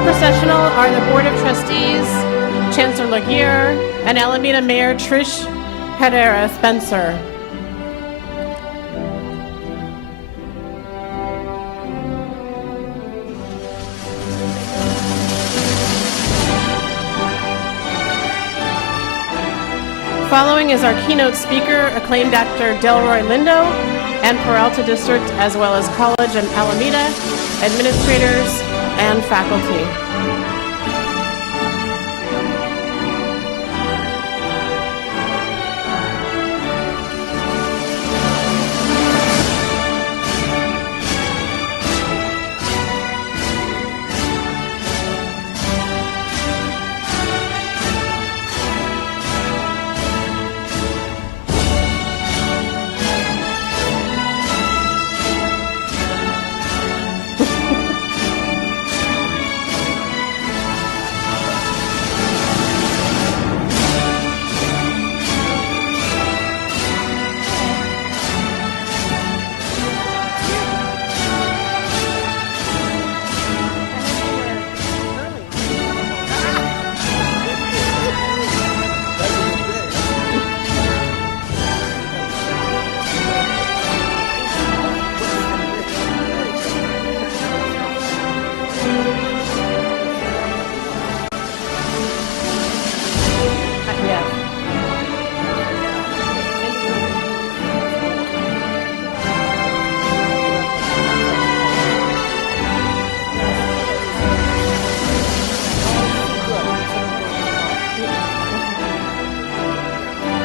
the processional are the Board of Trustees, Chancellor and Alameda Mayor Trish Herrera Spencer. Following is our keynote speaker, acclaimed actor Delroy Lindo, and Peralta District, as well as College of Alameda, administrators, and faculty.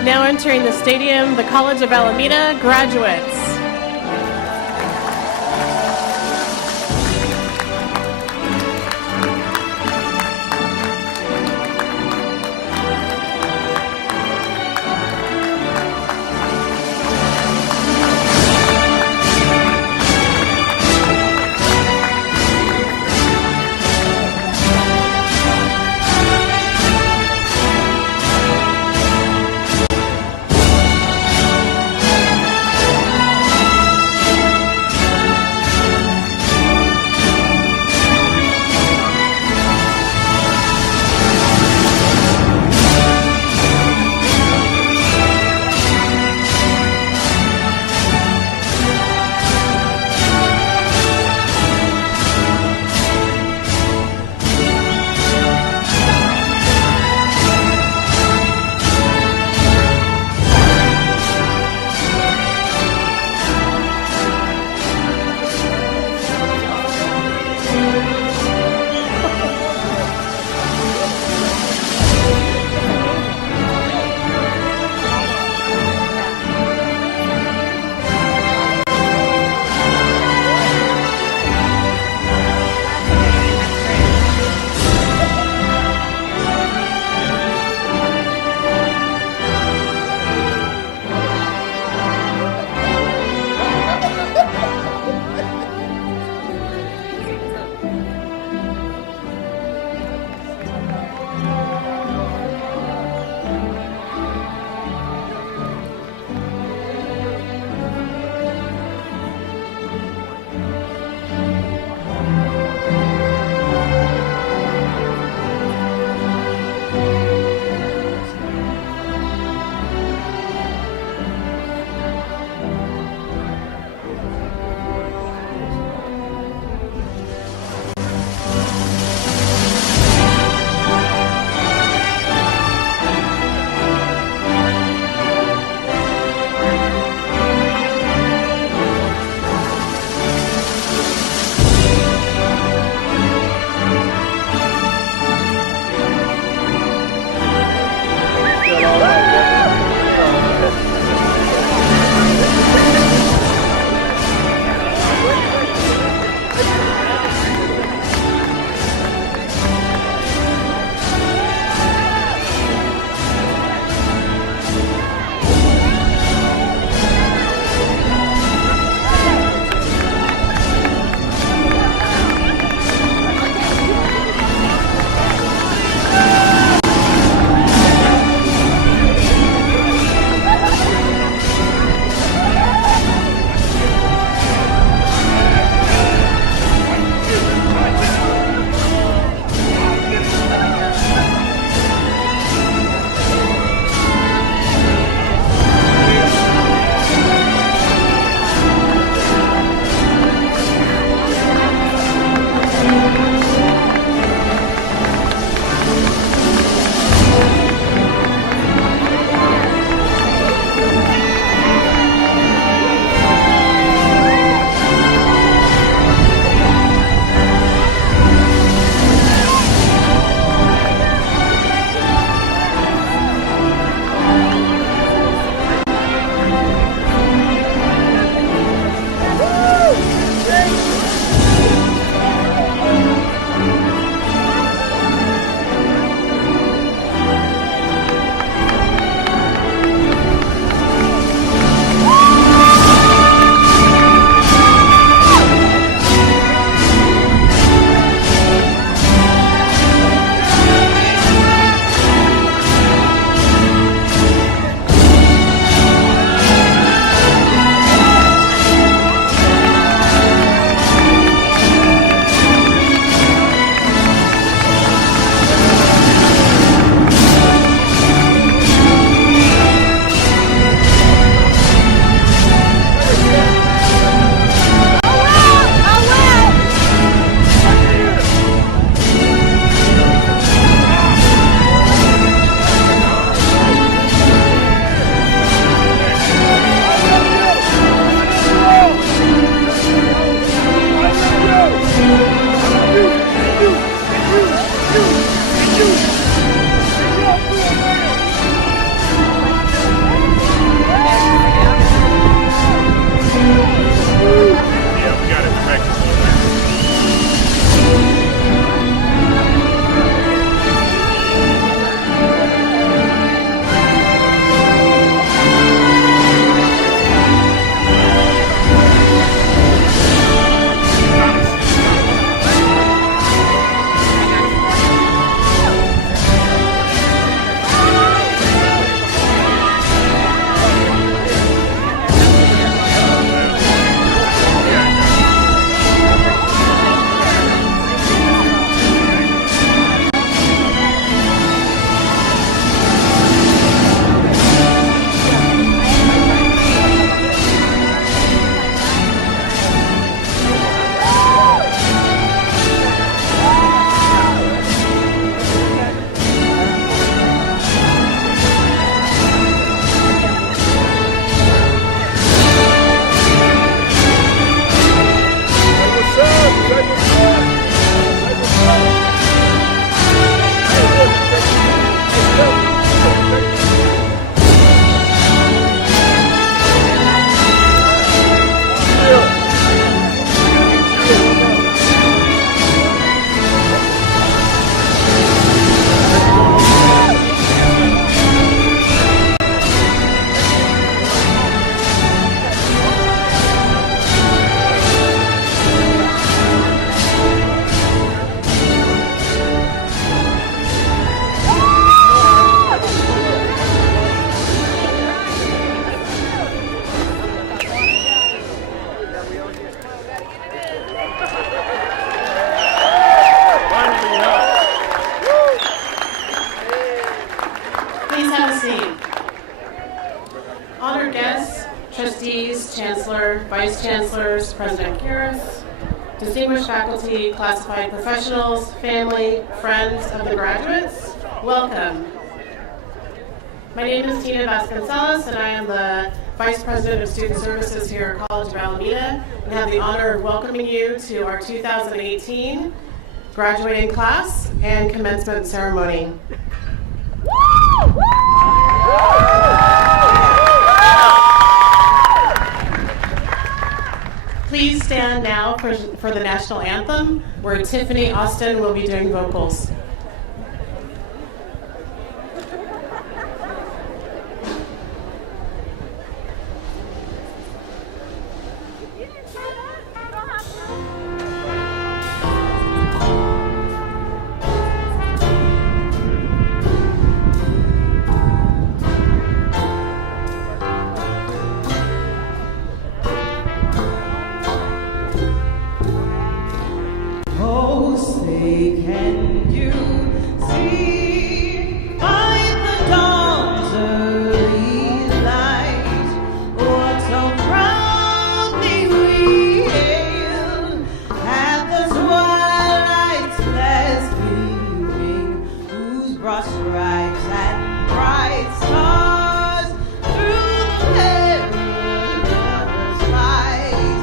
Now entering the stadium, the College of Alameda graduates. trustees, chancellor, vice chancellors, President Karras, distinguished faculty, classified professionals, family, friends of the graduates, welcome. My name is Tina Vasconcelos, and I am the Vice President of Student Services here at College of Alameda, and have the honor of welcoming you to our 2018 graduating class and commencement ceremony. Please stand now for the national anthem, where Tiffany Austin will be doing vocals. Can you see by the dawn's early light what so proudly we hailed at the twilight's last gleaming, whose broad stripes and bright stars through the perilous fight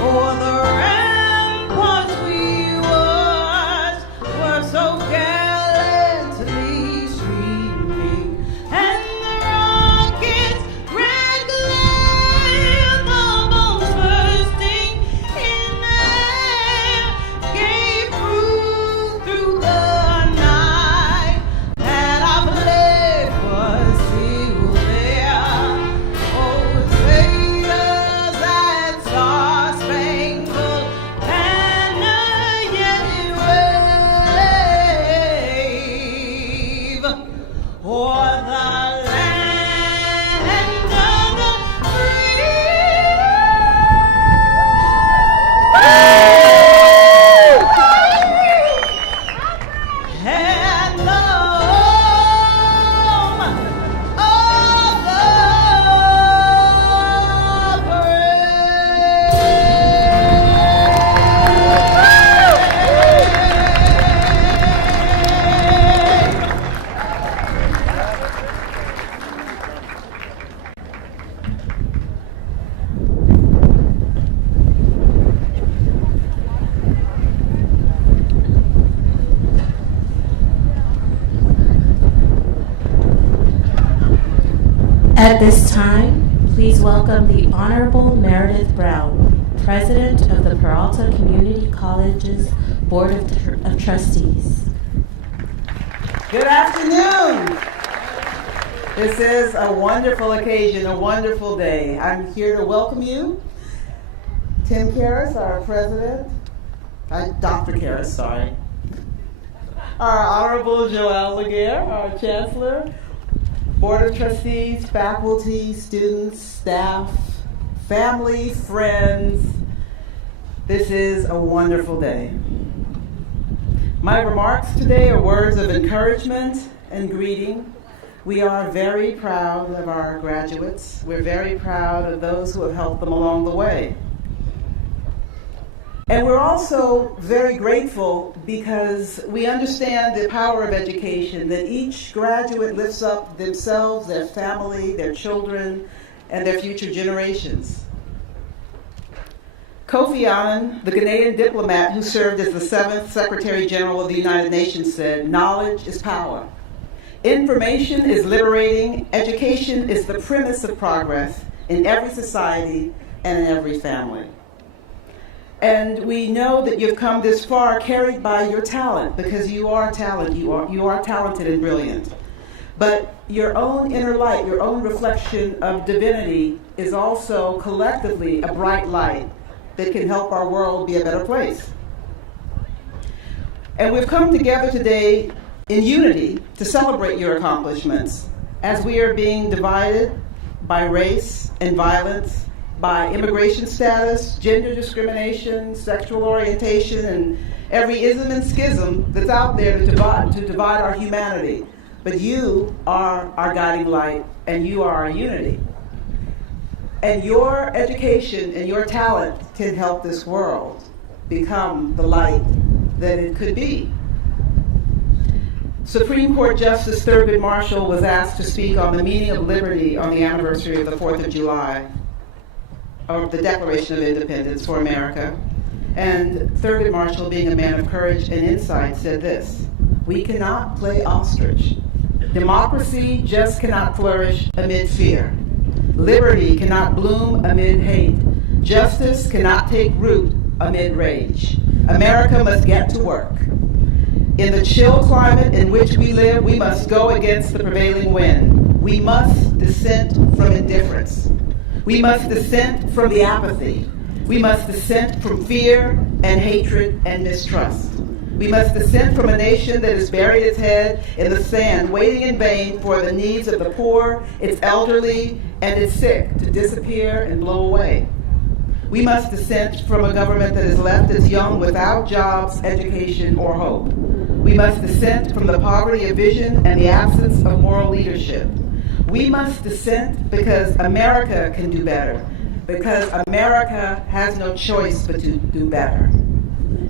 o'er the ramparts we were so gallantly streaming, and the rocket's red glare, the bombs bursting in the air, gave proof through the night that our flag was still there. Oh, sailors, that star-spangled banner yet it wave o'er the land of the free. And the home of the At this time, please welcome the Honorable Meredith Brown, President of the Peralta Community College's Board of Trustees. Good afternoon. This is a wonderful occasion, a wonderful day. I'm here to welcome you. Tim Karras, our president, Dr. Karras, sorry. Our Honorable Joelle Laguerre, our chancellor, Board of Trustees, faculty, students, staff, family, friends. This is a wonderful day. My remarks today are words of encouragement and greeting. We are very proud of our graduates. We're very proud of those who have helped them along the way. And we're also very grateful because we understand the power of education, that each graduate lifts up themselves, their family, their children, and their future generations. Kofi Annan, the Ghanaian diplomat who served as the 7th Secretary General of the United Nations, said, "Knowledge is power. Information is liberating. Education is the premise of progress in every society and in every family." And we know that you've come this far carried by your talent, because you are talented, you are talented and brilliant. But your own inner light, your own reflection of divinity is also collectively a bright light that can help our world be a better place. And we've come together today in unity to celebrate your accomplishments as we are being divided by race and violence, by immigration status, gender discrimination, sexual orientation, and every ism and schism that's out there to divide our humanity. But you are our guiding light, and you are our unity. And your education and your talent can help this world become the light that it could be. Supreme Court Justice Thurgood Marshall was asked to speak on the meaning of liberty on the anniversary of the 4th of July, or the Declaration of Independence for America. And Thurgood Marshall, being a man of courage and insight, said this: "We cannot play ostrich. Democracy just cannot flourish amid fear. Liberty cannot bloom amid hate. Justice cannot take root amid rage. America must get to work. In the chill climate in which we live, we must go against the prevailing wind. We must dissent from indifference. We must dissent from the apathy. We must dissent from fear and hatred and mistrust. We must dissent from a nation that has buried its head in the sand, waiting in vain for the needs of the poor, its elderly, and its sick to disappear and blow away. We must dissent from a government that has left its young without jobs, education, or hope. We must dissent from the poverty of vision and the absence of moral leadership. We must dissent because America can do better, because America has no choice but to do better.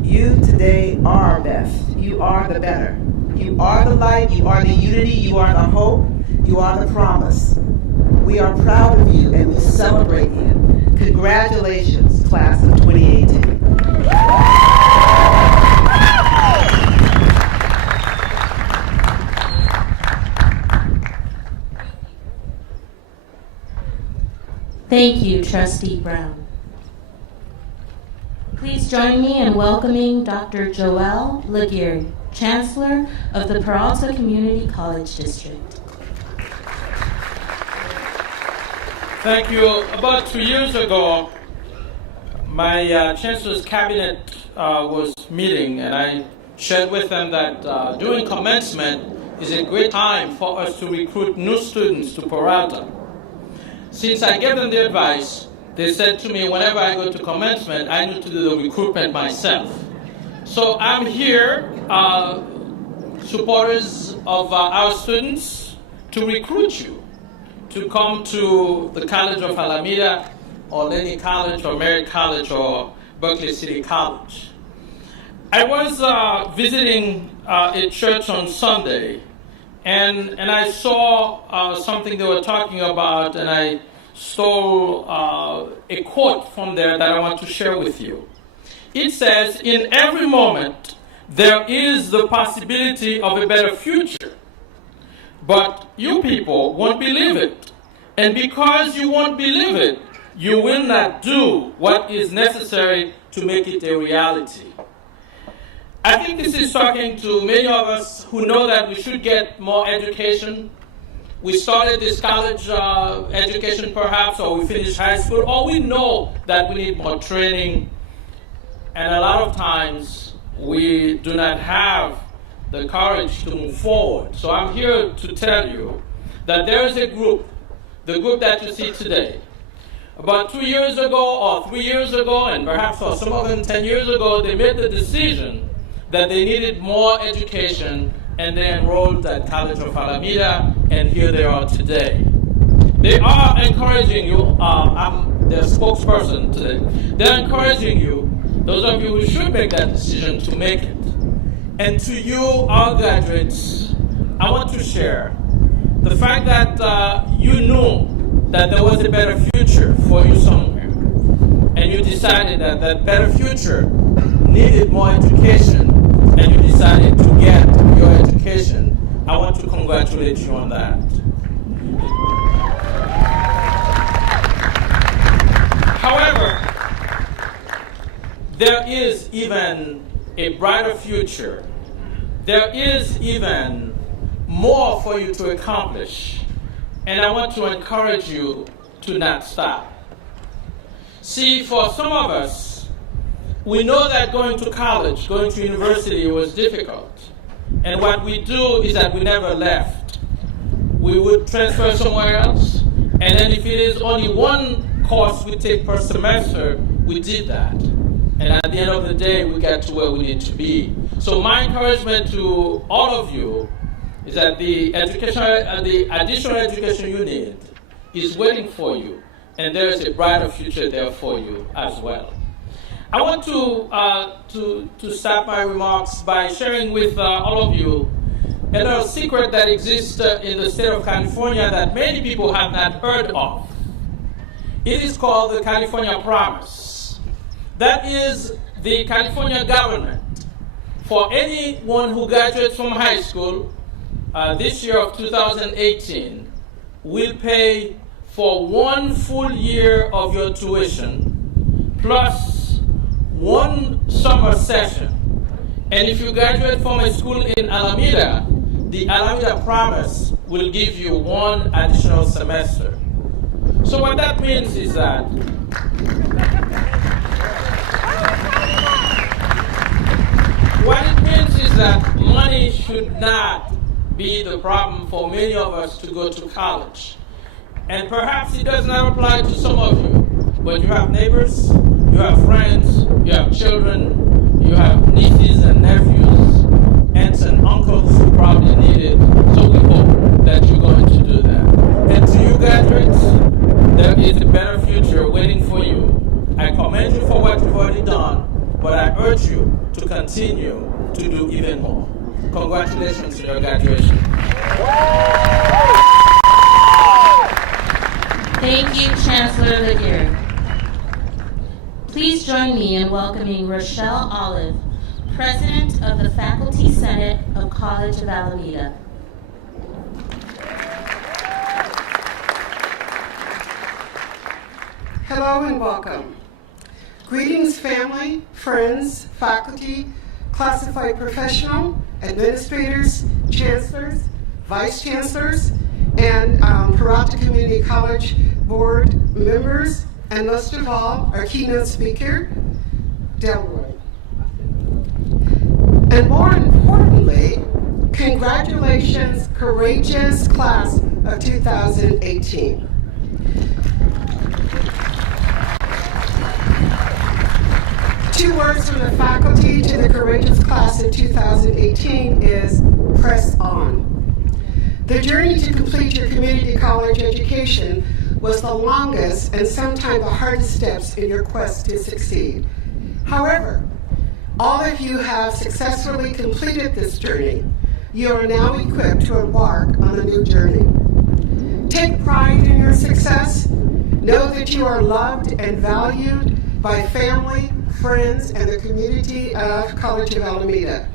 You today are best. You are the better. You are the light. You are the unity. You are the hope. You are the promise. We are proud of you and we celebrate you. Congratulations, class of 2018. Thank you, Trustee Brown. Please join me in welcoming Dr. Joelle Laguerre, Chancellor of the Peralta Community College District. Thank you. About 2 years ago, my Chancellor's Cabinet was meeting, and I shared with them that during commencement is a great time for us to recruit new students to Peralta. Since I gave them the advice, they said to me, whenever I go to commencement, I need to do the recruitment myself. So I'm here, supporters of our students, to recruit you to come to the College of Alameda, or Lenny College, or Merritt College, or Berkeley City College. I was visiting a church on Sunday, and I saw something they were talking about, and I stole a quote from there that I want to share with you. It says, "In every moment, there is the possibility of a better future, but you people won't believe it. And because you won't believe it, you will not do what is necessary to make it a reality." I think this is talking to many of us who know that we should get more education. We started this college education perhaps, or we finished high school, or we know that we need more training. And a lot of times we do not have the courage to move forward. So I'm here to tell you that there is a group, the group that you see today. About 2 years ago or 3 years ago, and perhaps for some of them 10 years ago, they made the decision that they needed more education, and they enrolled at College of Alameda, and here they are today. They are encouraging you. I'm their spokesperson today. They're encouraging you, those of you who should make that decision, to make it. And to you, our graduates, I want to share the fact that you knew that there was a better future for you somewhere, and you decided that that better future needed more education, and you decided to get your education. I want to congratulate you on that. However, there is even a brighter future. There is even more for you to accomplish, and I want to encourage you to not stop. See, for some of us, we know that going to college, going to university was difficult. And what we do is that we never left. We would transfer somewhere else, and then if it is only one course we take per semester, we did that. And at the end of the day, we get to where we need to be. So my encouragement to all of you is that the additional education you need is waiting for you. and there is a brighter future there for you as well. I want to start my remarks by sharing with all of you a little secret that exists in the state of California that many people have not heard of. It is called the California Promise. That is the California government for anyone who graduates from high school this year of 2018 will pay for 1 full year of your tuition plus 1 summer session. And if you graduate from a school in Alameda, the Alameda Promise will give you 1 additional semester. So what that means is that money should not be the problem for many of us to go to college. And perhaps it does not apply to some of you, but you have neighbors, you have friends, you have children, you have nieces and nephews, aunts and uncles who probably need it. So we hope that you're going to do that. And to you graduates, there is a better future waiting for you. I commend you for what you've already done, but I urge you to continue to do even more. Congratulations on your graduation. Thank you, Chancellor Laguerre. Please join me in welcoming Rochelle Olive, President of the Faculty Senate of College of Alameda. Hello and welcome. Greetings, family, friends, faculty, classified professional, administrators, chancellors, vice chancellors, and Peralta Community College board members, and most of all, our keynote speaker, Delroy. And more importantly, congratulations, courageous class of 2018. Two words from the faculty to the courageous class of 2018 is press on. The journey to complete your community college education was the longest and sometimes the hardest steps in your quest to succeed. However, all of you have successfully completed this journey. You are now equipped to embark on a new journey. Take pride in your success. Know that you are loved and valued by family, friends, and the community of College of Alameda.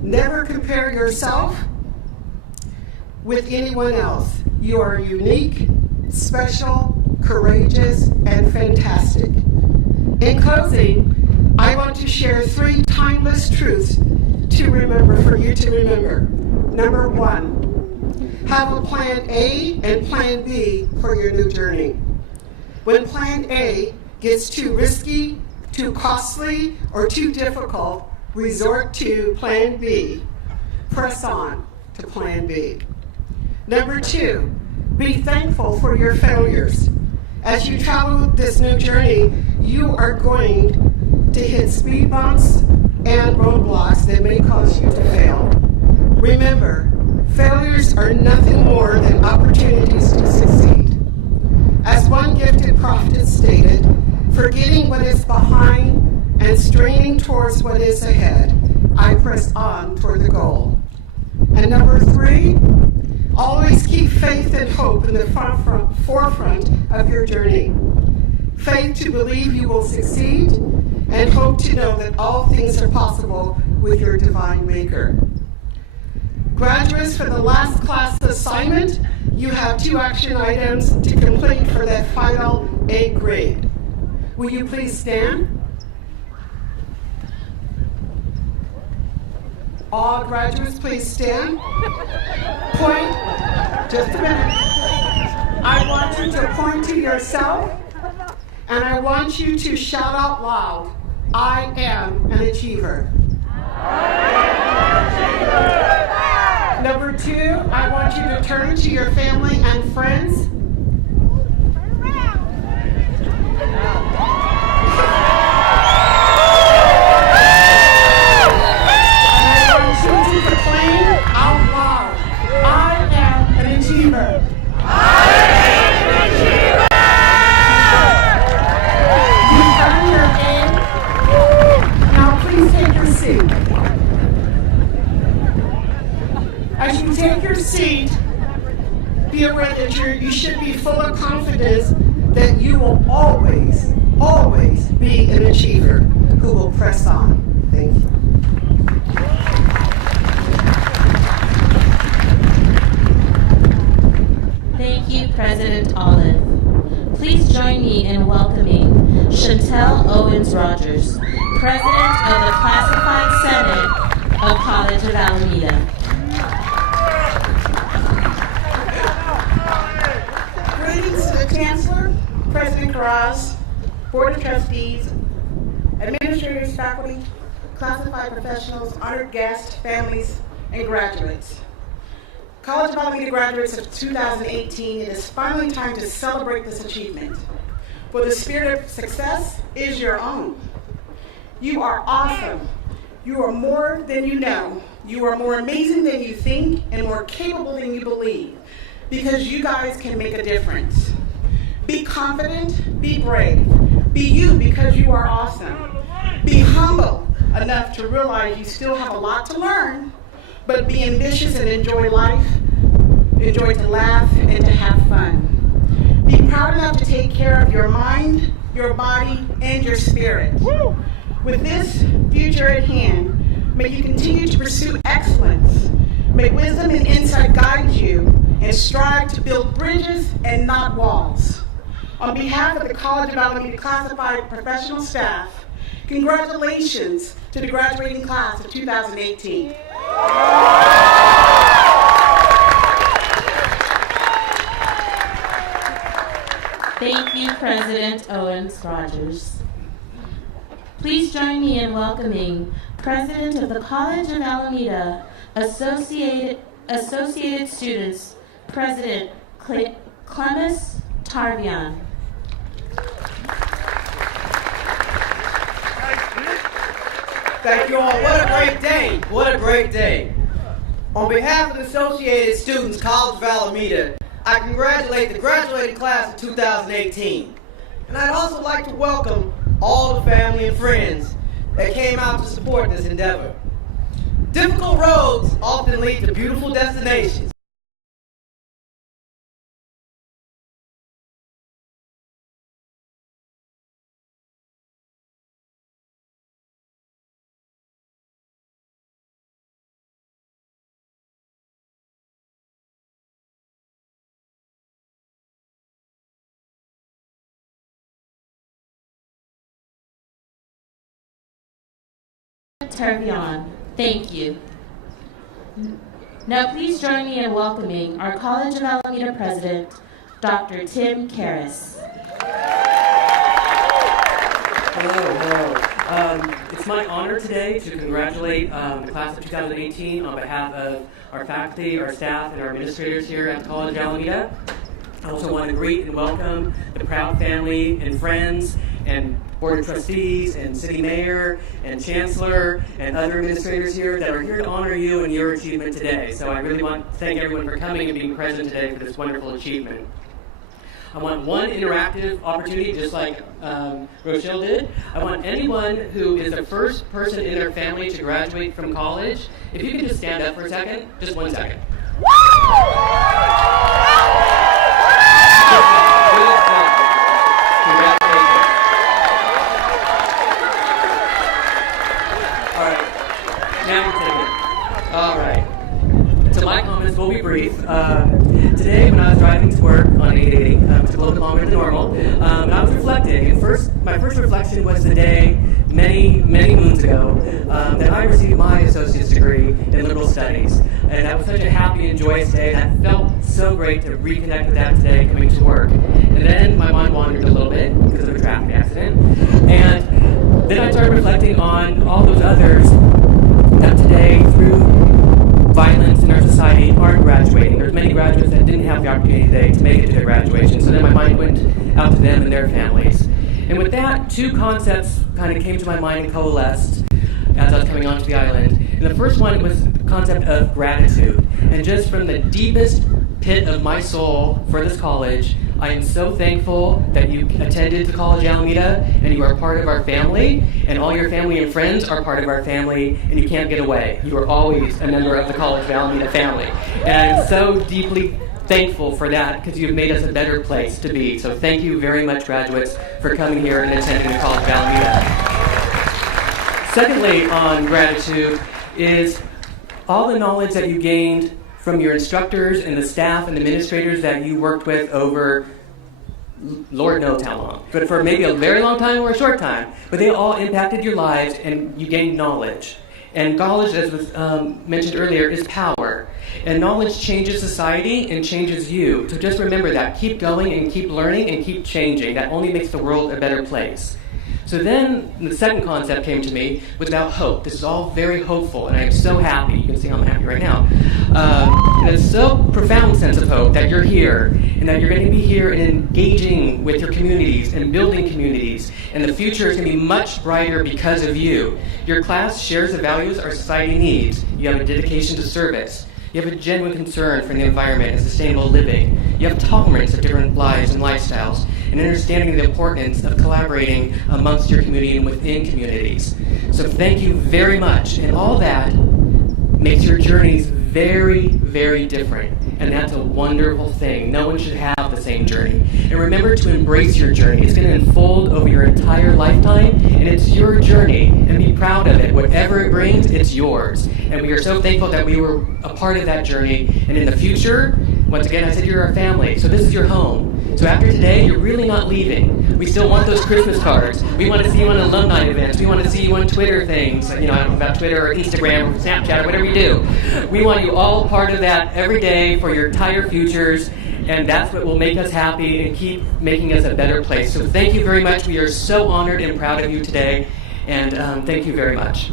Never compare yourself with anyone else. You are unique, special, courageous, and fantastic. In closing, I want to share 3 timeless truths to remember, for you to remember. Number 1, have a plan A and plan B for your new journey. When plan A gets too risky, too costly, or too difficult, resort to plan B. Press on to plan B. Number 2, be thankful for your failures. As you travel this new journey, you are going to hit speed bumps and roadblocks that may cause you to fail. Remember, failures are nothing more than opportunities to succeed. As one gifted prophet stated, forgetting what is behind and straining towards what is ahead, I press on toward the goal. And number 3, always keep faith and hope in the forefront of your journey. Faith to believe you will succeed, and hope to know that all things are possible with your divine maker. Graduates, for the last class assignment, you have 2 action items to complete for that final A grade. Will you please stand? All graduates, please stand. Point, just a minute. I want you to point to yourself, and I want you to shout out loud, I am an achiever. I am an achiever. Number 2, I want you to turn to your family and friends. will always, always be an achiever who will press on. Thank you. Thank you, President Olive. Please join me in welcoming Chantel Owens-Rogers, President of the Classified Senate of College of Alameda. Greetings to the Chancellor, President Carras, Board of Trustees, administrators, faculty, classified professionals, honored guests, families, and graduates. College of Alameda graduates of 2018, it is finally time to celebrate this achievement. For the spirit of success is your own. You are awesome. You are more than you know. You are more amazing than you think and more capable than you believe, because you guys can make a difference. Be confident, be brave. Be you, because you are awesome. Be humble enough to realize you still have a lot to learn, but be ambitious and enjoy life, enjoy to laugh and to have fun. Be proud enough to take care of your mind, your body, and your spirit. With this future at hand, may you continue to pursue excellence. May wisdom and insight guide you and strive to build bridges and not walls. On behalf of the College of Alameda Classified Professional Staff, congratulations to the graduating class of 2018. Thank you, President Owens-Rogers. Please join me in welcoming President of the College of Alameda Associated Students, President Clemis Tarvian. Thank you all. What a great day. What a great day. On behalf of the Associated Students, College of Alameda, I congratulate the graduating class of 2018. And I'd also like to welcome all the family and friends that came out to support this endeavor. Difficult roads often lead to beautiful destinations. Tarvian, thank you. Now please join me in welcoming our College of Alameda President, Dr. Tim Karras. Hello. It's my honor today to congratulate the class of 2018 on behalf of our faculty, our staff, and our administrators here at the College of Alameda. I also want to greet and welcome the proud family and friends and Board of Trustees and City Mayor and Chancellor and other administrators here that are here to honor you and your achievement today. So I really want to thank everyone for coming and being present today for this wonderful achievement. I want one interactive opportunity, just like Rochelle did. I want anyone who is the first person in their family to graduate from college, if you can just stand up for a second, just 1 second. All right. So my comments will be brief. Today, when I was driving to work on 880, it took a little bit longer than normal, and I was reflecting. And my first reflection was the day, many moons ago, that I received my associate's degree in liberal studies. And that was such a happy and joyous day, and that felt so great to reconnect with that today coming to work. And then my mind wandered a little bit because of a traffic accident. And then I started reflecting on all those others that today, through violence in our society, aren't graduating. There's many graduates that didn't have the opportunity today to make it to their graduation, so then my mind went out to them and their families. And with that, two concepts kind of came to my mind and coalesced as I was coming onto the island. And the first one was the concept of gratitude. And just from the deepest pit of my soul for this college, I am so thankful that you attended the College of Alameda and you are part of our family, and all your family and friends are part of our family, and you can't get away. You are always a member of the College of Alameda family. And I'm so deeply thankful for that because you've made us a better place to be. So thank you very much, graduates, for coming here and attending the College of Alameda. Secondly, on gratitude is all the knowledge that you gained from your instructors and the staff and administrators that you worked with over Lord knows how long, but for maybe a very long time or a short time. But they all impacted your lives and you gained knowledge. And knowledge, as was mentioned earlier, is power. And knowledge changes society and changes you. So just remember that. Keep going and keep learning and keep changing. That only makes the world a better place. So then the second concept came to me was about hope. This is all very hopeful, and I am so happy. You can see I'm happy right now. And it's so profound sense of hope that you're here, and that you're going to be here and engaging with your communities and building communities. And the future is going to be much brighter because of you. Your class shares the values our society needs. You have a dedication to service. You have a genuine concern for the environment and sustainable living. You have tolerance of different lives and lifestyles, and understanding the importance of collaborating amongst your community and within communities. So thank you very much. And all that makes your journeys very, very different. And that's a wonderful thing. No one should have the same journey. And remember to embrace your journey. It's going to unfold over your entire lifetime, and it's your journey. And be proud of it. Whatever it brings, it's yours. And we are so thankful that we were a part of that journey. And in the future, once again, I said you're our family. So this is your home. So after today, you're really not leaving. We still want those Christmas cards. We want to see you on alumni events. We want to see you on Twitter things. I don't know about Twitter or Instagram or Snapchat or whatever you do. We want you all part of that every day for your entire futures. And that's what will make us happy and keep making us a better place. So thank you very much. We are so honored and proud of you today. And thank you very much.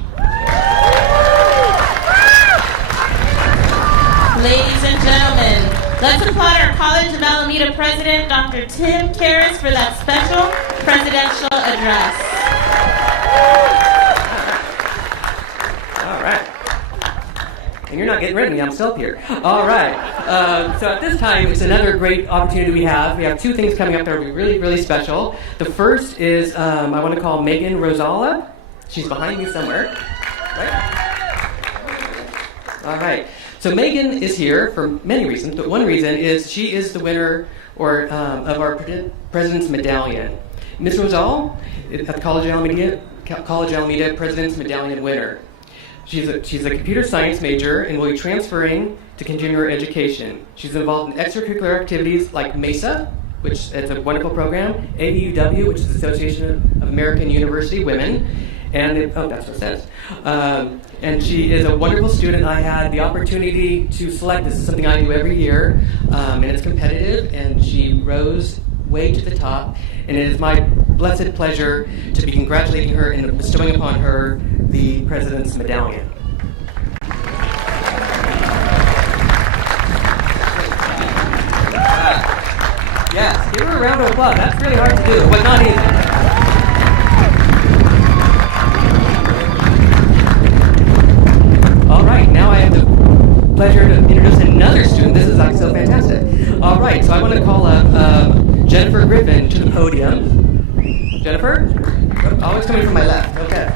Ladies and gentlemen, let's applaud our College of Alameda President, Dr. Tim Karras, for that special presidential address. All right. And you're not getting rid of me, I'm still up here. All right. So at this time, it's another great opportunity we have. We have two things coming up that will be really, really special. The first is I want to call Megan Rosala. She's behind me somewhere. Right? All right. So Megan is here for many reasons, but one reason is she is the winner of our President's Medallion. Ms. Rosal at the College of Alameda President's Medallion winner. She's a computer science major and will be transferring to continue her education. She's involved in extracurricular activities like MESA, which is a wonderful program, AUW, which is the Association of American University Women, and that's what it says. And she is a wonderful student. I had the opportunity to select. This is something I do every year, and it's competitive. And she rose way to the top. And it is my blessed pleasure to be congratulating her and bestowing upon her the President's Medallion. Yes, give her a round of applause. That's really hard to do, but not easy. All right, now I have the pleasure to introduce another student. This is like so fantastic. All right, so I want to call up Jennifer Griffin to the podium. Jennifer? Always coming from my left. Okay.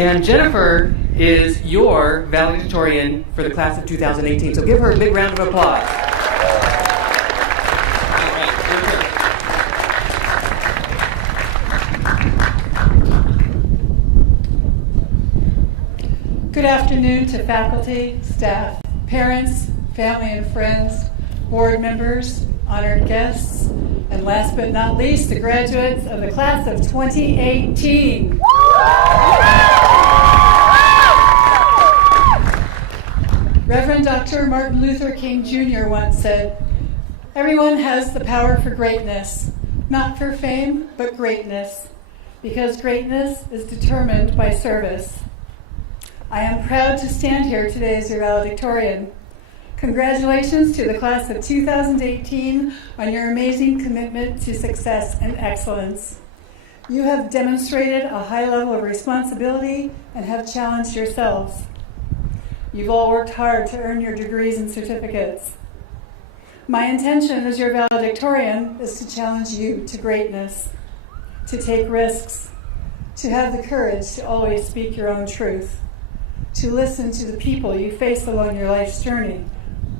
And Jennifer is your valedictorian for the class of 2018. So give her a big round of applause. Good afternoon to faculty, staff, parents, family and friends, board members, honored guests, and last but not least, the graduates of the class of 2018. Reverend Dr. Martin Luther King Jr. once said, "Everyone has the power for greatness, not for fame, but greatness, because greatness is determined by service." I am proud to stand here today as your valedictorian. Congratulations to the class of 2018 on your amazing commitment to success and excellence. You have demonstrated a high level of responsibility and have challenged yourselves. You've all worked hard to earn your degrees and certificates. My intention as your valedictorian is to challenge you to greatness, to take risks, to have the courage to always speak your own truth, to listen to the people you face along your life's journey,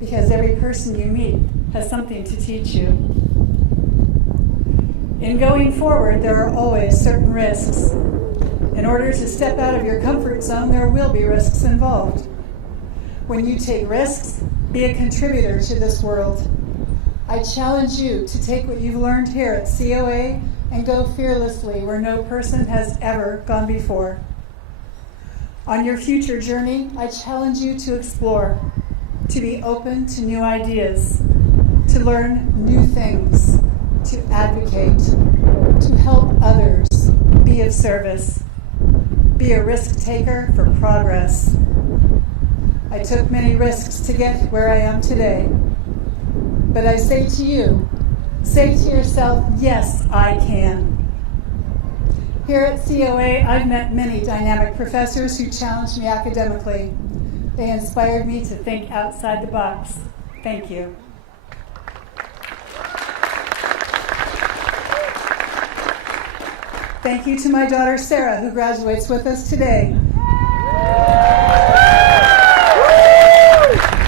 because every person you meet has something to teach you. In going forward, there are always certain risks. In order to step out of your comfort zone, there will be risks involved. When you take risks, be a contributor to this world. I challenge you to take what you've learned here at COA and go fearlessly where no person has ever gone before. On your future journey, I challenge you to explore, to be open to new ideas, to learn new things, to advocate, to help others, be of service, be a risk taker for progress. I took many risks to get where I am today, but I say to you, say to yourself, yes, I can. Here at COA, I've met many dynamic professors who challenged me academically. They inspired me to think outside the box. Thank you. Thank you to my daughter, Sarah, who graduates with us today.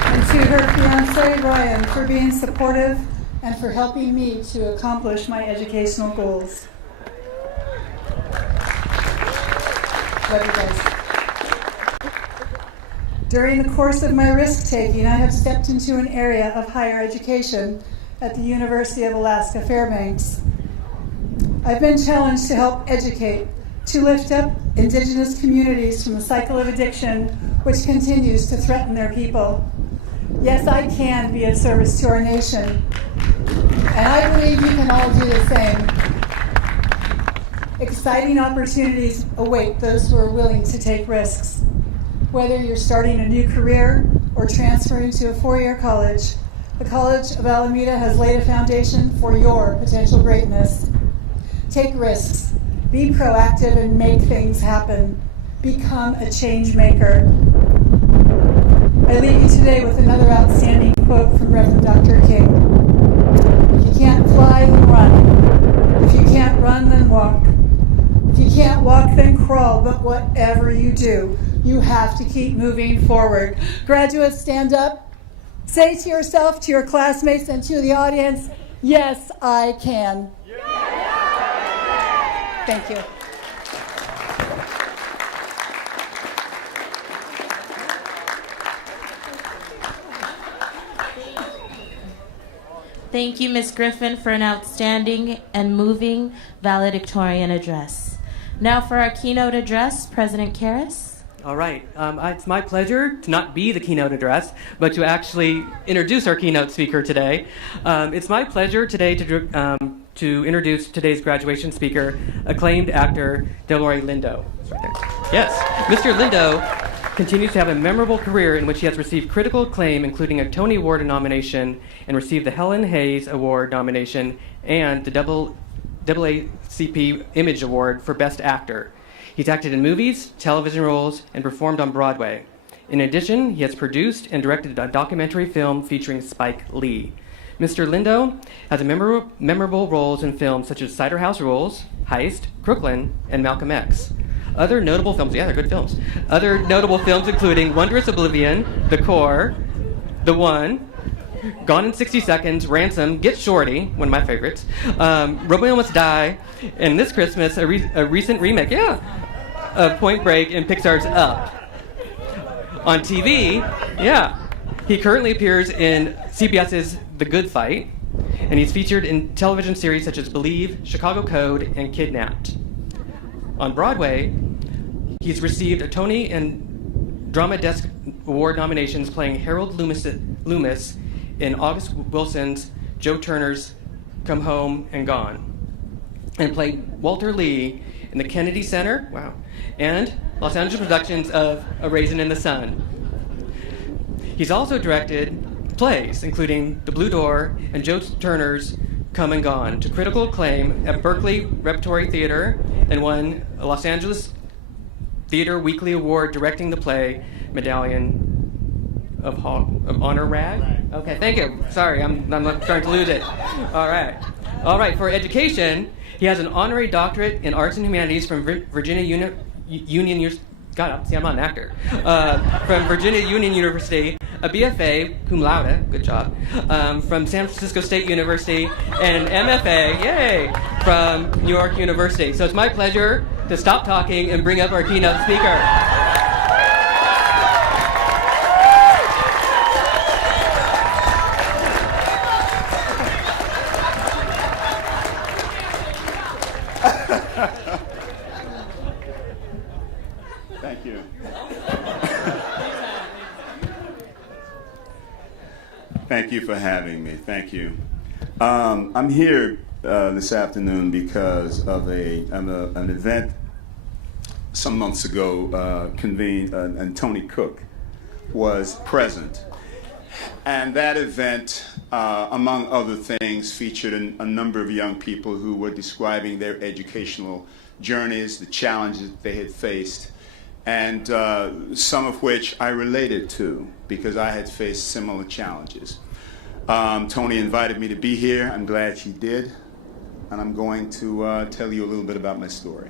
And to her fiancé, Ryan, for being supportive and for helping me to accomplish my educational goals. Love you guys. During the course of my risk-taking, I have stepped into an area of higher education at the University of Alaska Fairbanks. I've been challenged to help educate, to lift up Indigenous communities from the cycle of addiction which continues to threaten their people. Yes, I can be of service to our nation, and I believe you can all do the same. Exciting opportunities await those who are willing to take risks. Whether you're starting a new career or transferring to a four-year college, the College of Alameda has laid a foundation for your potential greatness. Take risks, be proactive, and make things happen. Become a change maker. I leave you today with another outstanding quote from Reverend Dr. King. If you can't fly, then run. If you can't run, then walk. If you can't walk, then crawl. But whatever you do, you have to keep moving forward. Graduates, stand up. Say to yourself, to your classmates, and to the audience, yes, I can. Thank you. Thank you, Ms. Griffin, for an outstanding and moving valedictorian address. Now for our keynote address, President Karras. All right. It's my pleasure to not be the keynote address, but to actually introduce our keynote speaker today. It's my pleasure today to introduce today's graduation speaker, acclaimed actor Delroy Lindo. Right there. Yes, Mr. Lindo continues to have a memorable career in which he has received critical acclaim, including a Tony Award nomination, and received the Helen Hayes Award nomination and the NAACP Image Award for Best Actor. He's acted in movies, television roles, and performed on Broadway. In addition, he has produced and directed a documentary film featuring Spike Lee. Mr. Lindo has memorable roles in films such as Cider House Rules, Heist, Crooklyn, and Malcolm X. Other notable films, yeah, they're good films. Other notable films including Wondrous Oblivion, The Core, The One, Gone in 60 Seconds, Ransom, Get Shorty, one of my favorites, Romeo Must Die, and this Christmas, a recent remake, of Point Break and Pixar's Up. On TV, he currently appears in CBS's The Good Fight, and he's featured in television series such as Believe, Chicago Code, and Kidnapped. On Broadway, he's received a Tony and Drama Desk Award nominations playing Harold Loomis in August Wilson's Joe Turner's Come Home and Gone, and played Walter Lee in the Kennedy Center, and Los Angeles productions of A Raisin in the Sun. He's also directed plays, including The Blue Door and Joe Turner's Come and Gone, to critical acclaim at Berkeley Repertory Theater, and won a Los Angeles Theater Weekly Award directing the play Medallion of Honor Rag? Okay, thank you. Sorry, I'm starting to lose it. All right. For education, he has an honorary doctorate in arts and humanities from Virginia Union God, see, I'm not an actor. From Virginia Union University, a BFA, cum laude, good job, from San Francisco State University, and an MFA, yay, from New York University. So it's my pleasure to stop talking and bring up our keynote speaker. Thank you. Thank you for having me. Thank you. I'm here this afternoon because of an event some months ago convened, and Tony Cook was present. And that event, among other things, featured a number of young people who were describing their educational journeys, the challenges they had faced, and some of which I related to because I had faced similar challenges. Tony invited me to be here. I'm glad she did. And I'm going to tell you a little bit about my story.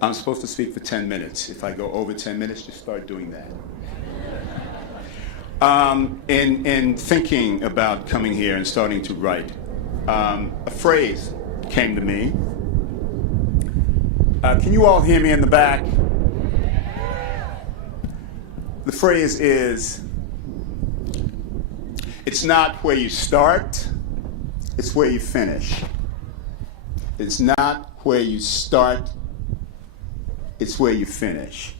I'm supposed to speak for 10 minutes. If I go over 10 minutes, just start doing that. In thinking about coming here and starting to write, a phrase came to me. Can you all hear me in the back? The phrase is, it's not where you start, it's where you finish. It's not where you start, it's where you finish.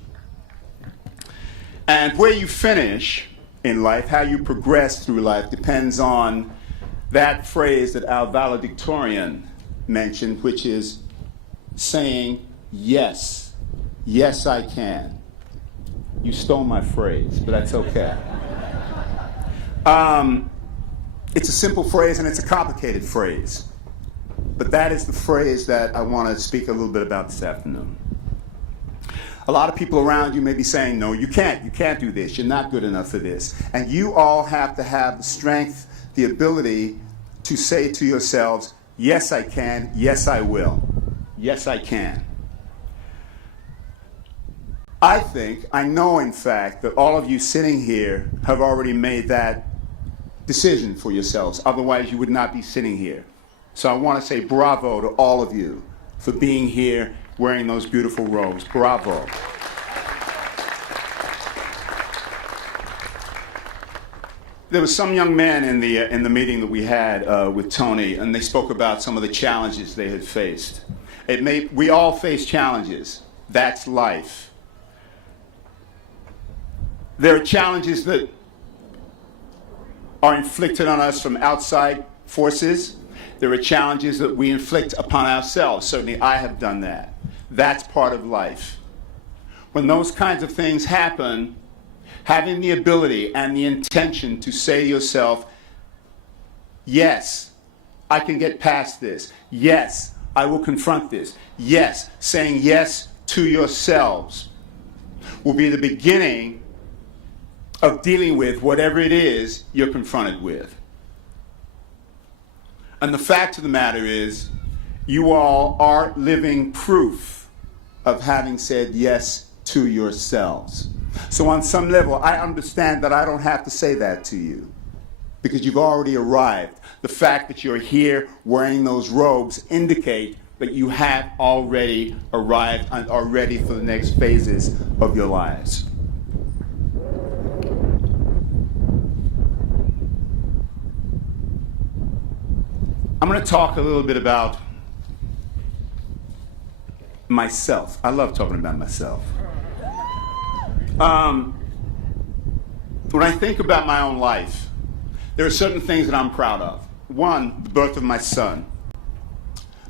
And where you finish in life, how you progress through life, depends on that phrase that our valedictorian mentioned, which is saying, yes, yes I can. You stole my phrase, but that's okay. It's a simple phrase and it's a complicated phrase. But that is the phrase that I want to speak a little bit about this afternoon. A lot of people around you may be saying, no, you can't do this, you're not good enough for this. And you all have to have the strength, the ability to say to yourselves, yes I can, yes I will, yes I can. I know in fact that all of you sitting here have already made that decision for yourselves, otherwise you would not be sitting here. So I want to say bravo to all of you for being here wearing those beautiful robes. Bravo. There was some young man in the meeting that we had with Tony, and they spoke about some of the challenges they had faced. We all face challenges. That's life. There are challenges that are inflicted on us from outside forces. There are challenges that we inflict upon ourselves. Certainly I have done that. That's part of life. When those kinds of things happen, having the ability and the intention to say to yourself, yes, I can get past this. Yes, I will confront this. Yes, saying yes to yourselves will be the beginning of dealing with whatever it is you're confronted with. And the fact of the matter is, you all are living proof of having said yes to yourselves. So on some level, I understand that I don't have to say that to you because you've already arrived. The fact that you're here wearing those robes indicate that you have already arrived and are ready for the next phases of your lives. I'm going to talk a little bit about myself. I love talking about myself. When I think about my own life, there are certain things that I'm proud of. One, the birth of my son.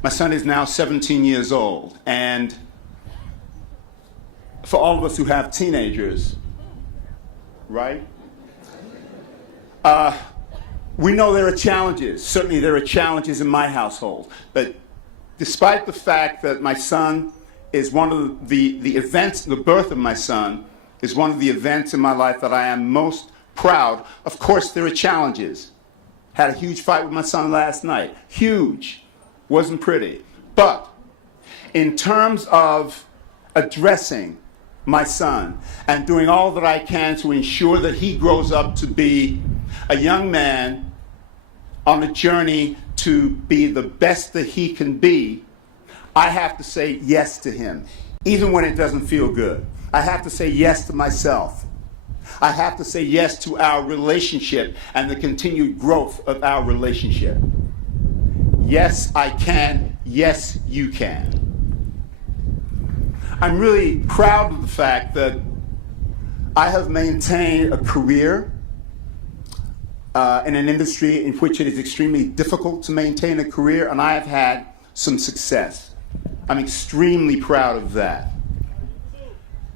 My son is now 17 years old, and for all of us who have teenagers, right? We know there are challenges. Certainly there are challenges in my household. But despite the fact that my son is one of the events, the birth of my son is one of the events in my life that I am most proud. Of course, there are challenges. Had a huge fight with my son last night. Huge. Wasn't pretty. But in terms of addressing my son and doing all that I can to ensure that he grows up to be a young man on a journey to be the best that he can be, I have to say yes to him, even when it doesn't feel good. I have to say yes to myself. I have to say yes to our relationship and the continued growth of our relationship. Yes, I can. Yes, you can. I'm really proud of the fact that I have maintained a career in an industry in which it is extremely difficult to maintain a career, and I have had some success. I'm extremely proud of that.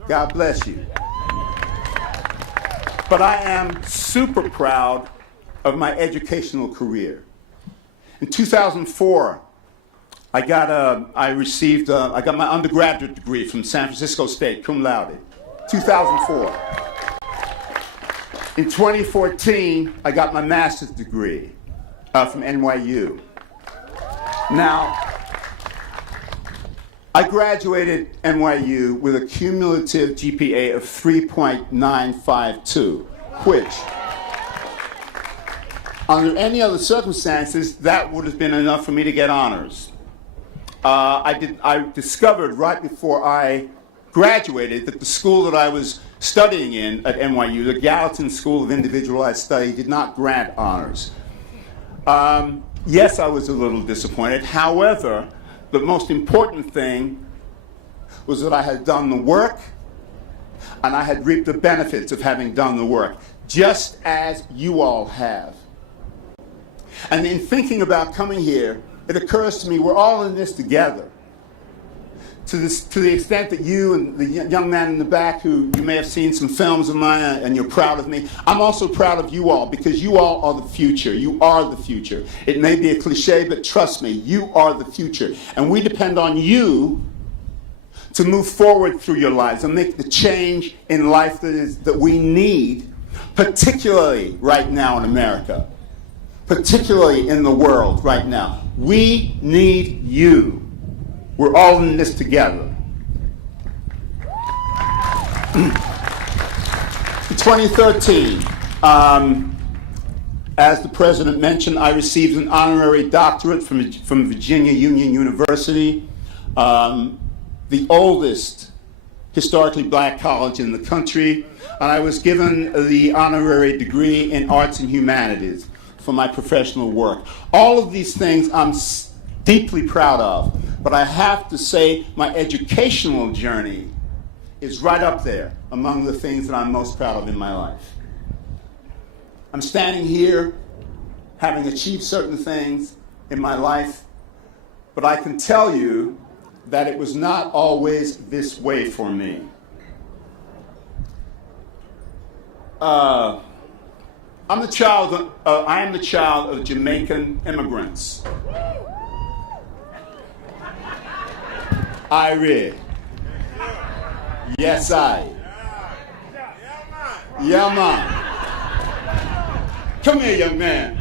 God bless you. But I am super proud of my educational career. In 2004, I got my undergraduate degree from San Francisco State, cum laude, 2004. In 2014, I got my master's degree from NYU. Now, I graduated NYU with a cumulative GPA of 3.952, which, under any other circumstances, that would have been enough for me to get honors. I discovered right before I graduated that the school that I was studying in at NYU, the Gallatin School of Individualized Study, did not grant honors. Yes, I was a little disappointed. However, the most important thing was that I had done the work and I had reaped the benefits of having done the work, just as you all have. And in thinking about coming here, it occurs to me we're all in this together. To the extent that you and the young man in the back, who you may have seen some films of mine and you're proud of me, I'm also proud of you all, because you all are the future. You are the future. It may be a cliche, but trust me, you are the future. And we depend on you to move forward through your lives and make the change in life that we need, particularly right now in America, particularly in the world right now. We need you. We're all in this together. In 2013, as the president mentioned, I received an honorary doctorate from Virginia Union University, the oldest historically black college in the country, and I was given the honorary degree in arts and humanities for my professional work. All of these things I'm deeply proud of. But I have to say my educational journey is right up there among the things that I'm most proud of in my life. I'm standing here having achieved certain things in my life, but I can tell you that it was not always this way for me. I am the child of Jamaican immigrants. Irish. Yes, I. Yeah, man. Come here, young man.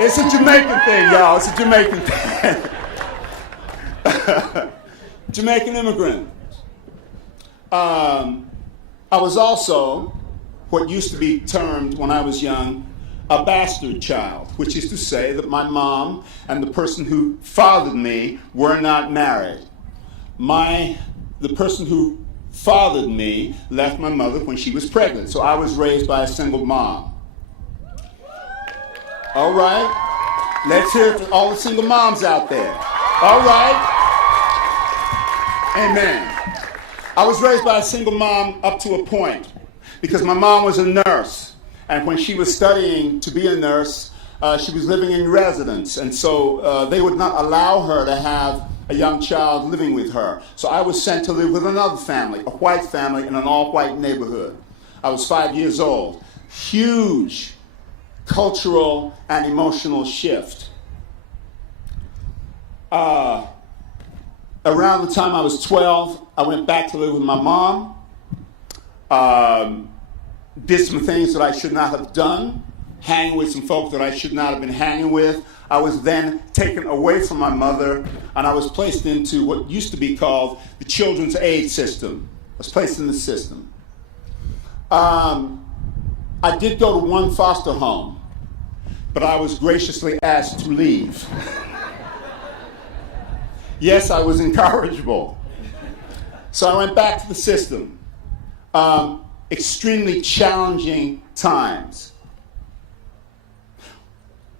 It's a Jamaican thing, y'all. It's a Jamaican thing. Jamaican immigrant. I was also what used to be termed when I was young a bastard child, which is to say that my mom and the person who fathered me were not married. The person who fathered me left my mother when she was pregnant, so I was raised by a single mom. All right, let's hear it for all the single moms out there. All right. Amen. I was raised by a single mom up to a point because my mom was a nurse. And when she was studying to be a nurse, she was living in residence. And so they would not allow her to have a young child living with her. So I was sent to live with another family, a white family in an all-white neighborhood. I was 5 years old. Huge cultural and emotional shift. Around the time I was 12, I went back to live with my mom. Did some things that I should not have done, hanging with some folks that I should not have been hanging with. I was then taken away from my mother, and I was placed into what used to be called the Children's Aid System. I was placed in the system. I did go to one foster home, but I was graciously asked to leave. Yes, I was incorrigible. So I went back to the system. Extremely challenging times.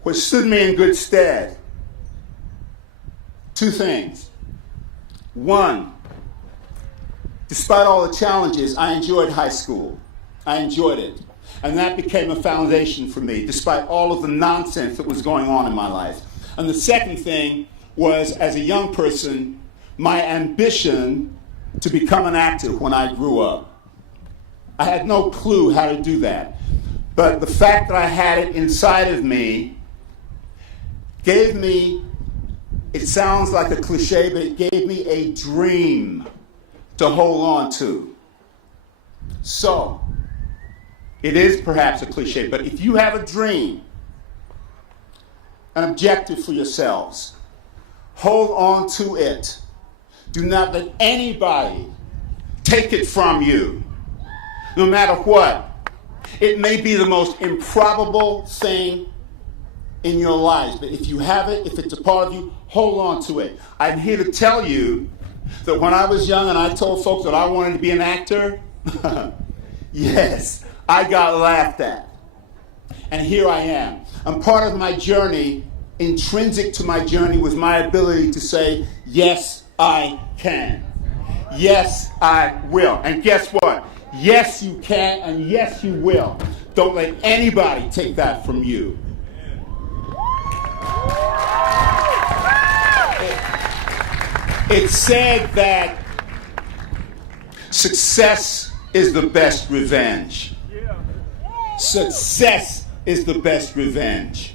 What stood me in good stead? Two things. One, despite all the challenges, I enjoyed high school. I enjoyed it. And that became a foundation for me, despite all of the nonsense that was going on in my life. And the second thing was, as a young person, my ambition to become an actor when I grew up. I had no clue how to do that. But the fact that I had it inside of me gave me, it sounds like a cliche, but it gave me a dream to hold on to. So, it is perhaps a cliche, but if you have a dream, an objective for yourselves, hold on to it. Do not let anybody take it from you, no matter what. It may be the most improbable thing in your life, but if you have it, if it's a part of you, hold on to it. I'm here to tell you that when I was young and I told folks that I wanted to be an actor, yes, I got laughed at. And here I am. And part of my journey, intrinsic to my journey, was my ability to say, yes, I can. Yes, I will. And guess what? Yes, you can, and yes, you will. Don't let anybody take that from you. It's said that success is the best revenge. Success is the best revenge.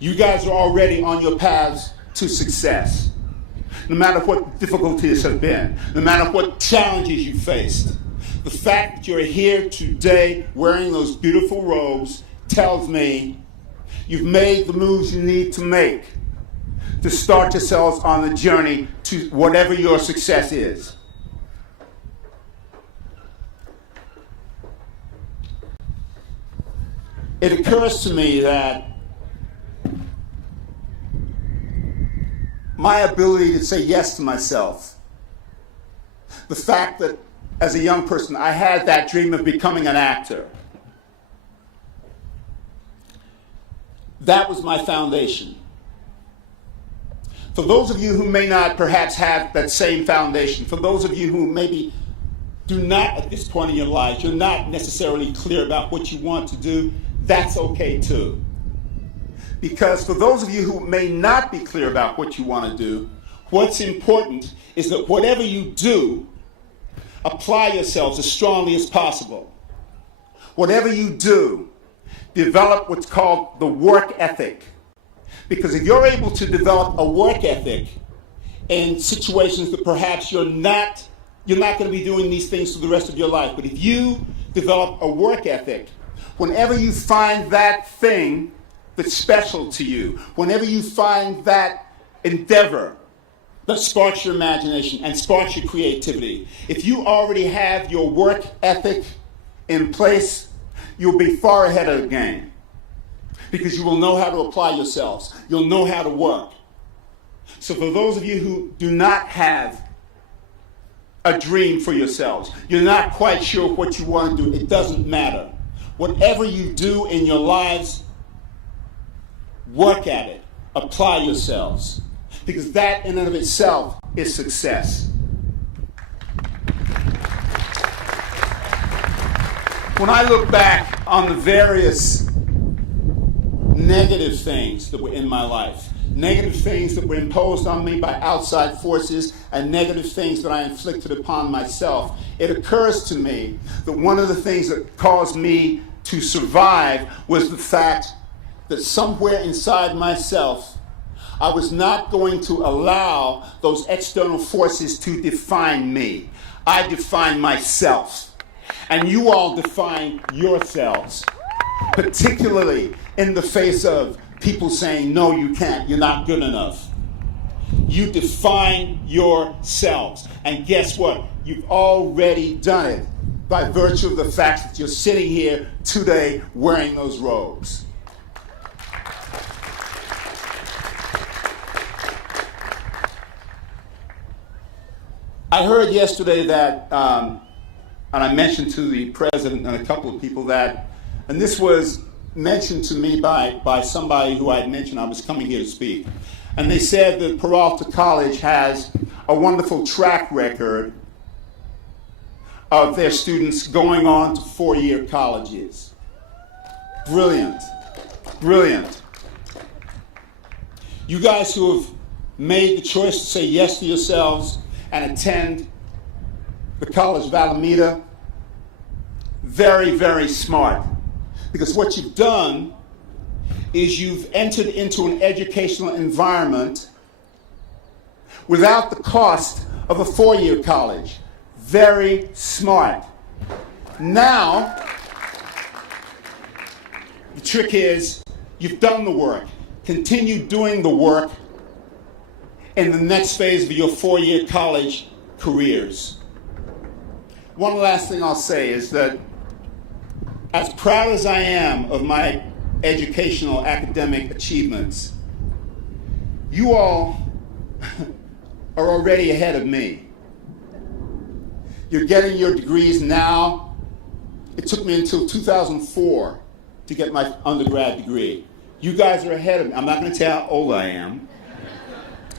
You guys are already on your paths to success. No matter what difficulties have been, no matter what challenges you faced, the fact that you're here today wearing those beautiful robes tells me you've made the moves you need to make to start yourselves on the journey to whatever your success is. It occurs to me that my ability to say yes to myself, the fact that as a young person I had that dream of becoming an actor, that was my foundation. For those of you who may not perhaps have that same foundation, for those of you who maybe do not at this point in your life, you're not necessarily clear about what you want to do, that's okay too. Because for those of you who may not be clear about what you want to do, what's important is that whatever you do, apply yourselves as strongly as possible. Whatever you do, develop what's called the work ethic. Because if you're able to develop a work ethic in situations that perhaps you're not going to be doing these things for the rest of your life, but if you develop a work ethic, whenever you find that thing that's special to you, whenever you find that endeavor that sparks your imagination and sparks your creativity, if you already have your work ethic in place, you'll be far ahead of the game. Because you will know how to apply yourselves. You'll know how to work. So for those of you who do not have a dream for yourselves, you're not quite sure what you want to do, it doesn't matter. Whatever you do in your lives, work at it. Apply yourselves. Because that in and of itself is success. When I look back on the various negative things that were in my life, negative things that were imposed on me by outside forces, and negative things that I inflicted upon myself, it occurs to me that one of the things that caused me to survive was the fact that somewhere inside myself, I was not going to allow those external forces to define me. I define myself. And you all define yourselves, particularly in the face of people saying, no, you can't, you're not good enough. You define yourselves. And guess what? You've already done it by virtue of the fact that you're sitting here today wearing those robes. I heard yesterday that, and I mentioned to the president and a couple of people that, and this was mentioned to me by somebody who I had mentioned I was coming here to speak. And they said that Peralta College has a wonderful track record of their students going on to four-year colleges. Brilliant. Brilliant. You guys who have made the choice to say yes to yourselves and attend the College of Alameda, very, very smart. Because what you've done is you've entered into an educational environment without the cost of a four-year college. Very smart. Now, the trick is you've done the work. Continue doing the work in the next phase of your four-year college careers. One last thing I'll say is that as proud as I am of my educational academic achievements, you all are already ahead of me. You're getting your degrees now. It took me until 2004 to get my undergrad degree. You guys are ahead of me. I'm not going to tell you how old I am,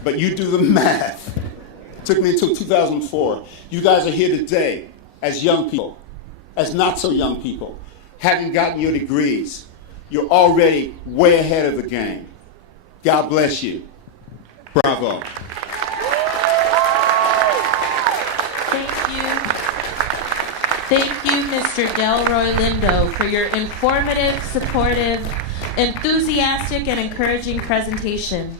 but you do the math. It took me until 2004. You guys are here today as young people, as not so young people, having gotten your degrees. You're already way ahead of the game. God bless you. Bravo. Thank you, Mr. Delroy Lindo, for your informative, supportive, enthusiastic, and encouraging presentation.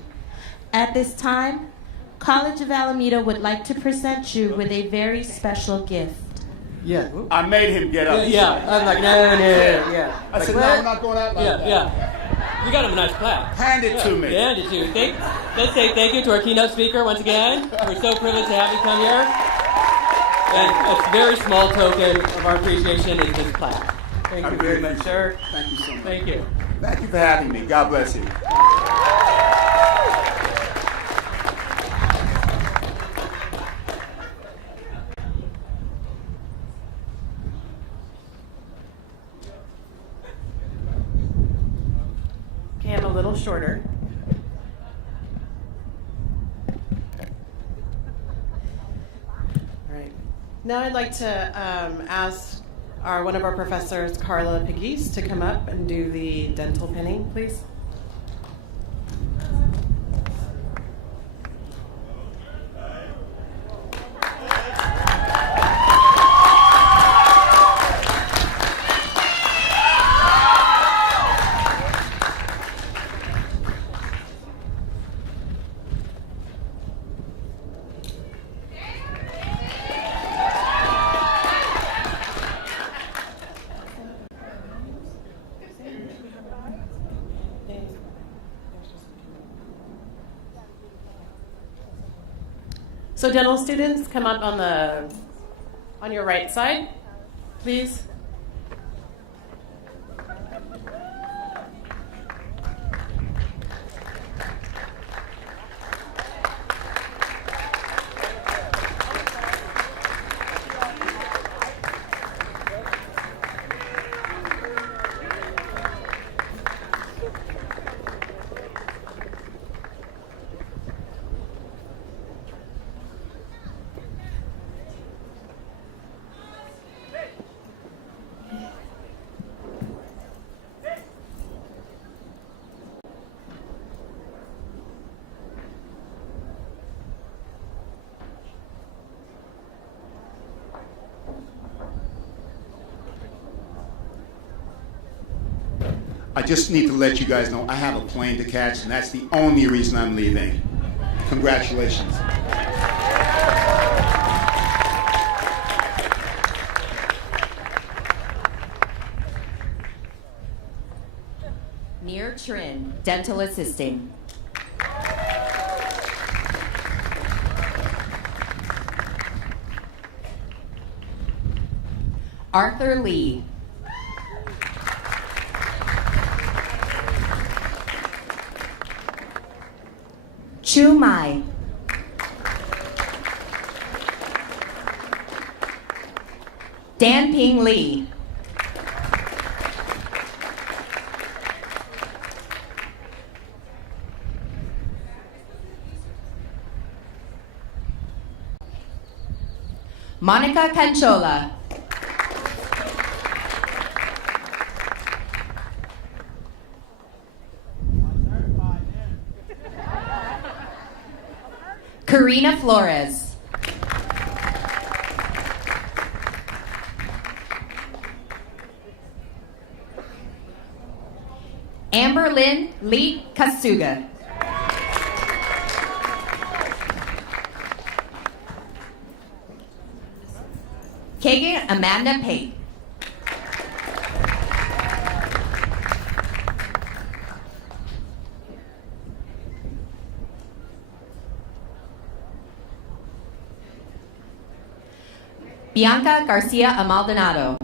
At this time, College of Alameda would like to present you with a very special gift. Yeah. I made him get up. Yeah. I'm like, no. Yeah. I said, no, I'm not going out like that. Yeah. You got him a nice plaque. Hand it to me. Hand it to you. Let's say thank you to our keynote speaker once again. We're so privileged to have you come here. And a very small token of our appreciation is this plaque. Thank you very much, sir. Thank you so much. Thank you. Thank you for having me. God bless you. Okay, I'm a little shorter. Now I'd like to ask one of our professors, Carla Pigis, to come up and do the dental pinning, please. So dental students, come up on your right side, please. I just need to let you guys know I have a plane to catch, and that's the only reason I'm leaving. Congratulations. Near Trin, dental assisting. Arthur Lee. Chu Mai. Dan Ping Lee. Monica Canchola. Karina Flores. Amber Lynn Lee Kasuga. Kagan Amanda Pate. Bianca Garcia Amaldonado.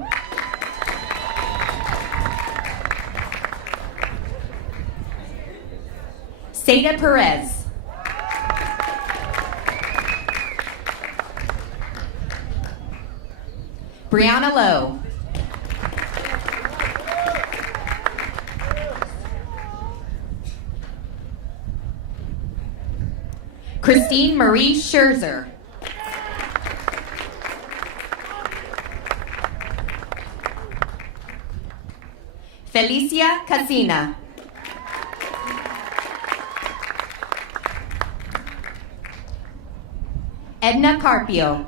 Seda Perez. Brianna Lowe. Christine Marie Scherzer. Felicia Casina. Edna Carpio.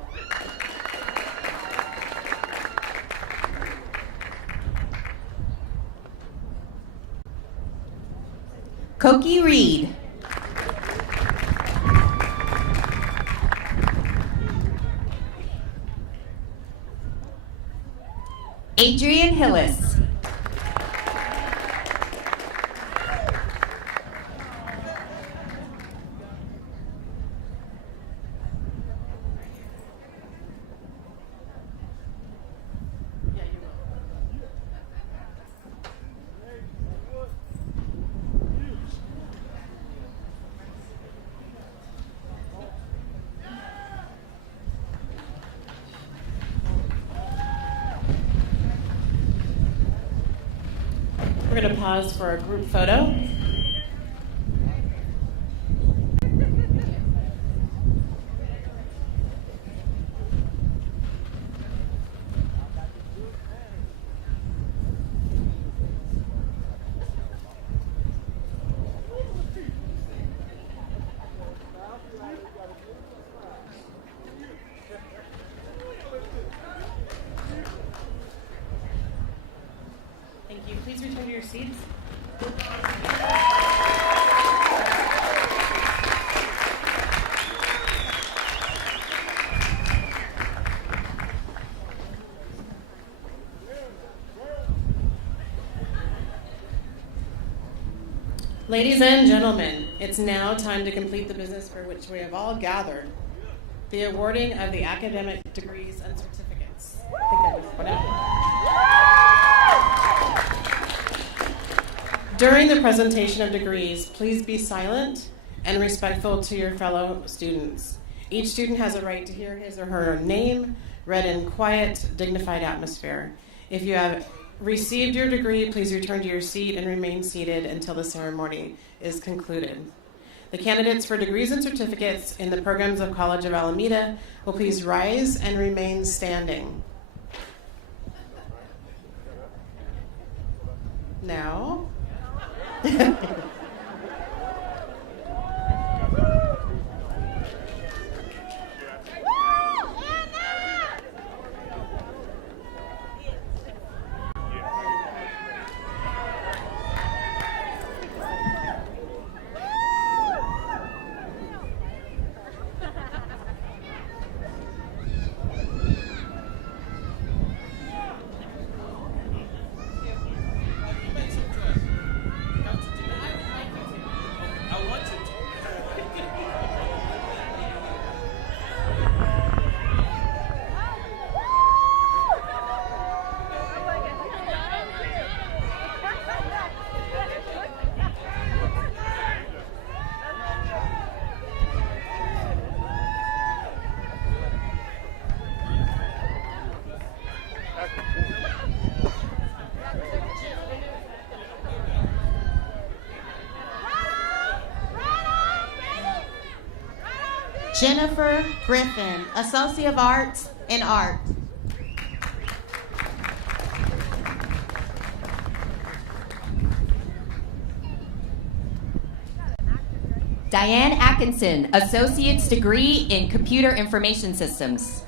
Koki Reed. Adrian Hillis. We're going to pause for a group photo. Thank you. Please return to your seats. Ladies and gentlemen, it's now time to complete the business for which we have all gathered, the awarding of the academic degrees and certificates. I think that was one out. During the presentation of degrees, please be silent and respectful to your fellow students. Each student has a right to hear his or her name read in quiet, dignified atmosphere. If you have received your degree, please return to your seat and remain seated until the ceremony is concluded. The candidates for degrees and certificates in the programs of College of Alameda will please rise and remain standing. Now. Jennifer Griffin, Associate of Arts in Art. Diane Atkinson, Associate's degree in Computer Information Systems.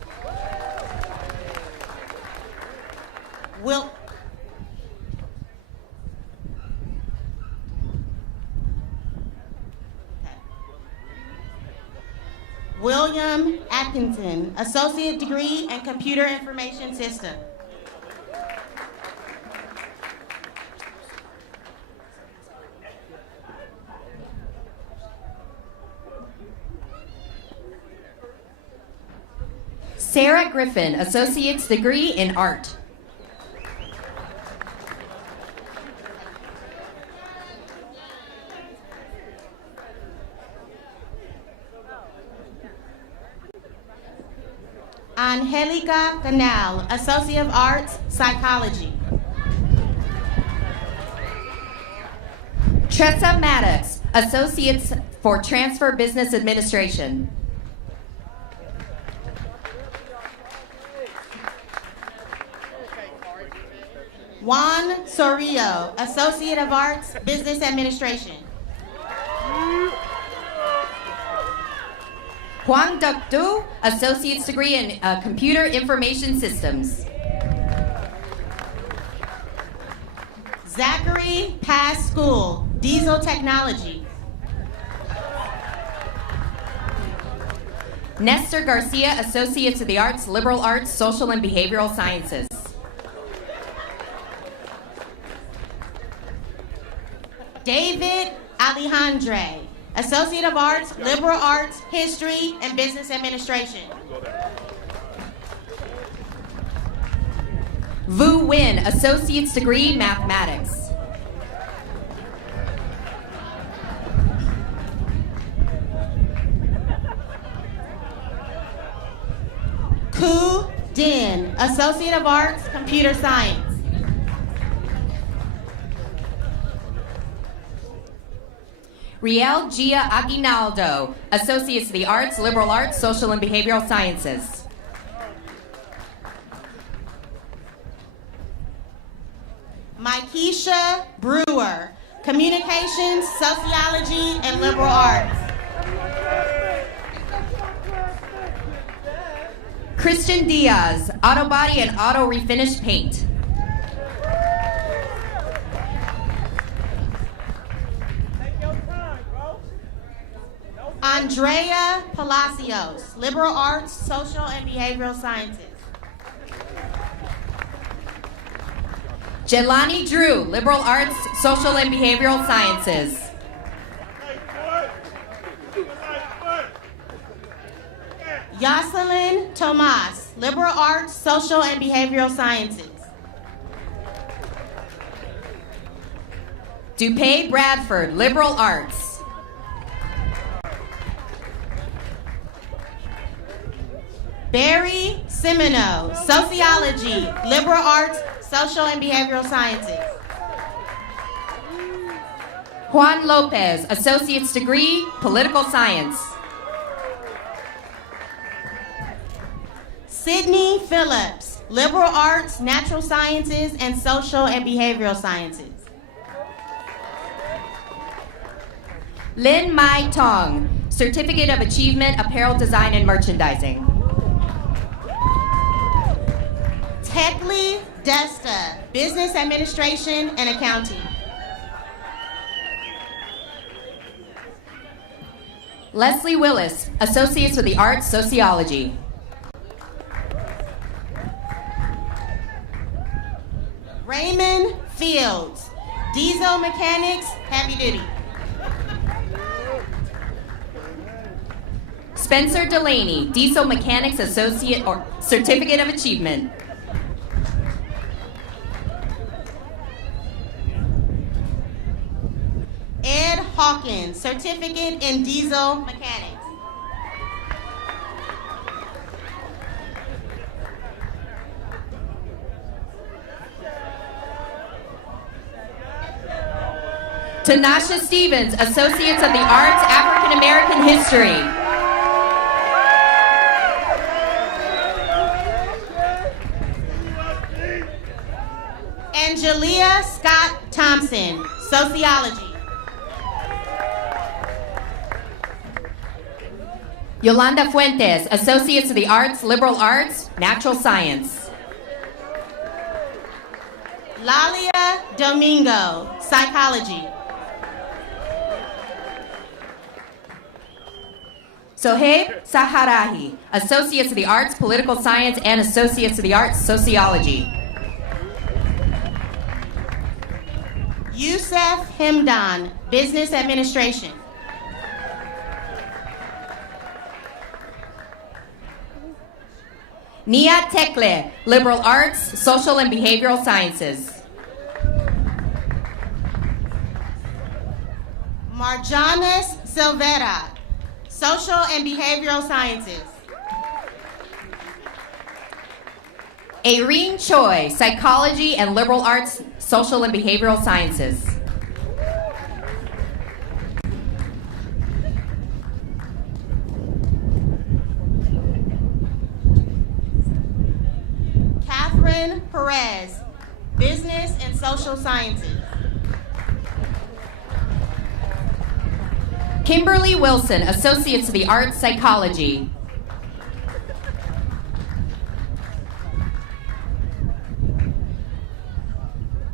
William Atkinson, Associate degree in Computer Information System. Sarah Griffin, Associate's degree in Art. Angelica Canal, Associate of Arts, Psychology. Tressa Maddox, Associates for Transfer Business Administration. Juan Sorillo, Associate of Arts, Business Administration. Huang Duc Du, Associate's degree in Computer Information Systems. Zachary Pascoe, Diesel Technology. Nestor Garcia, Associates of the Arts, Liberal Arts, Social and Behavioral Sciences. David Alejandre, Associate of Arts, Liberal Arts, History, and Business Administration. Vu Nguyen, Associate's degree, Mathematics. Ku Din, Associate of Arts, Computer Science. Riel Gia Aguinaldo, Associates of the Arts, Liberal Arts, Social and Behavioral Sciences. Mykesha Brewer, Communications, Sociology, and Liberal Arts. Christian Diaz, Auto Body and Auto Refinish Paint. Andrea Palacios, Liberal Arts, Social and Behavioral Sciences. Jelani Drew, Liberal Arts, Social and Behavioral Sciences. Yoselin Tomas, Liberal Arts, Social and Behavioral Sciences. Dupay Bradford, Liberal Arts. Barry Semino, Sociology, Liberal Arts, Social and Behavioral Sciences. Juan Lopez, Associate's degree, Political Science. Sydney Phillips, Liberal Arts, Natural Sciences, and Social and Behavioral Sciences. Lin Mai Tong, Certificate of Achievement, Apparel Design and Merchandising. Tekli Desta, Business Administration and Accounting. Leslie Willis, Associates with the Arts, Sociology. Raymond Fields, Diesel Mechanics, Heavy Duty. Spencer Delaney, Diesel Mechanics Associate or Certificate of Achievement. Ed Hawkins, Certificate in Diesel Mechanics. Tanasha Stevens, Associates of the Arts, African American History. Thompson, Sociology. Yolanda Fuentes, Associates of the Arts, Liberal Arts, Natural Science. Lalia Domingo, Psychology. Sohaib Saharahi, Associates of the Arts, Political Science, and Associates of the Arts, Sociology. Youssef Himdan, Business Administration. Nia Tekle, Liberal Arts, Social and Behavioral Sciences. Marjanis Silvera, Social and Behavioral Sciences. Irene Choi, Psychology and Liberal Arts, Social and Behavioral Sciences. Catherine Perez, Business and Social Sciences. Kimberly Wilson, Associates of the Arts, Psychology.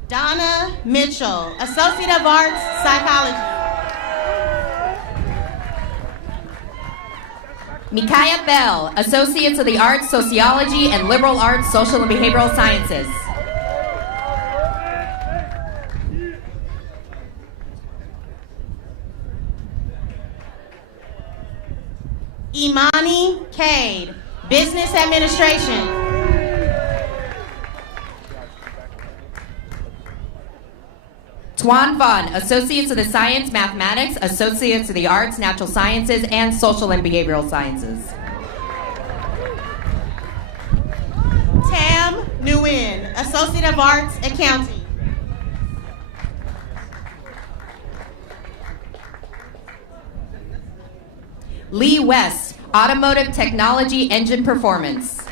Donna Mitchell, Associate of Arts, Psychology. Micaiah Bell, Associates of the Arts, Sociology and Liberal Arts, Social and Behavioral Sciences. Imani Cade, Business Administration. Tuan Vaughn, Associates of the Science, Mathematics, Associates of the Arts, Natural Sciences, and Social and Behavioral Sciences. Tam Nguyen, Associate of Arts, Accounting. Lee West, Automotive Technology Engine Performance.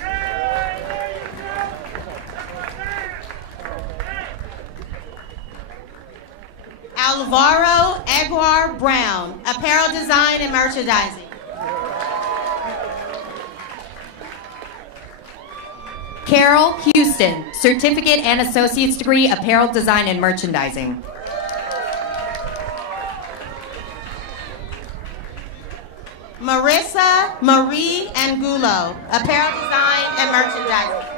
Alvaro Aguar Brown, Apparel Design and Merchandising. Carol Houston, Certificate and Associate's Degree, Apparel Design and Merchandising. Marissa Marie Angulo, Apparel Design and Merchandising.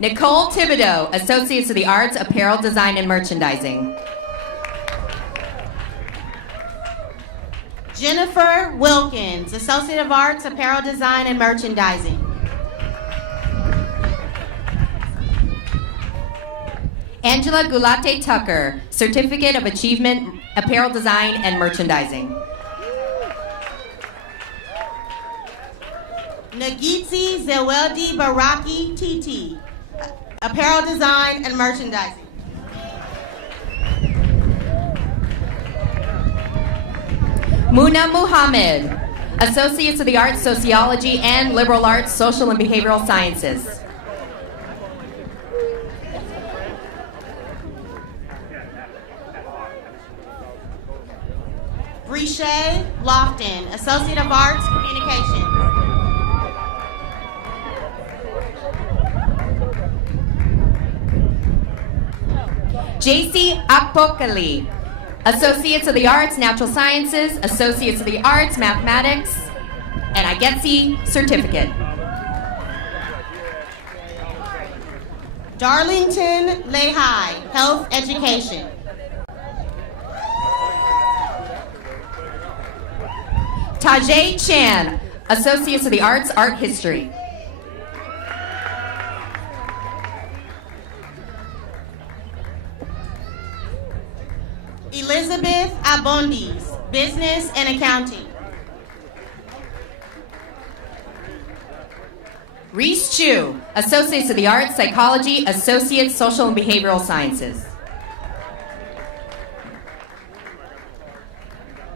Nicole Thibodeau, Associates of the Arts, Apparel Design and Merchandising. Jennifer Wilkins, Associate of Arts, Apparel Design and Merchandising. Angela Gulate Tucker, Certificate of Achievement, Apparel Design and Merchandising. Nagitsi Zeweldi Baraki Titi, Apparel Design and Merchandising. Muna Muhammad, Associates of the Arts, Sociology and Liberal Arts, Social and Behavioral Sciences. Brishay Lofton, Associate of Arts, Communications. JC Apokali, Associates of the Arts, Natural Sciences, Associates of the Arts, Mathematics, and I get C Certificate. Darlington Lehigh, Health Education. Tajay Chan, Associates of the Arts, Art History. Elizabeth Abondis, Business and Accounting. Reese Chu, Associates of the Arts, Psychology, Associates, Social and Behavioral Sciences.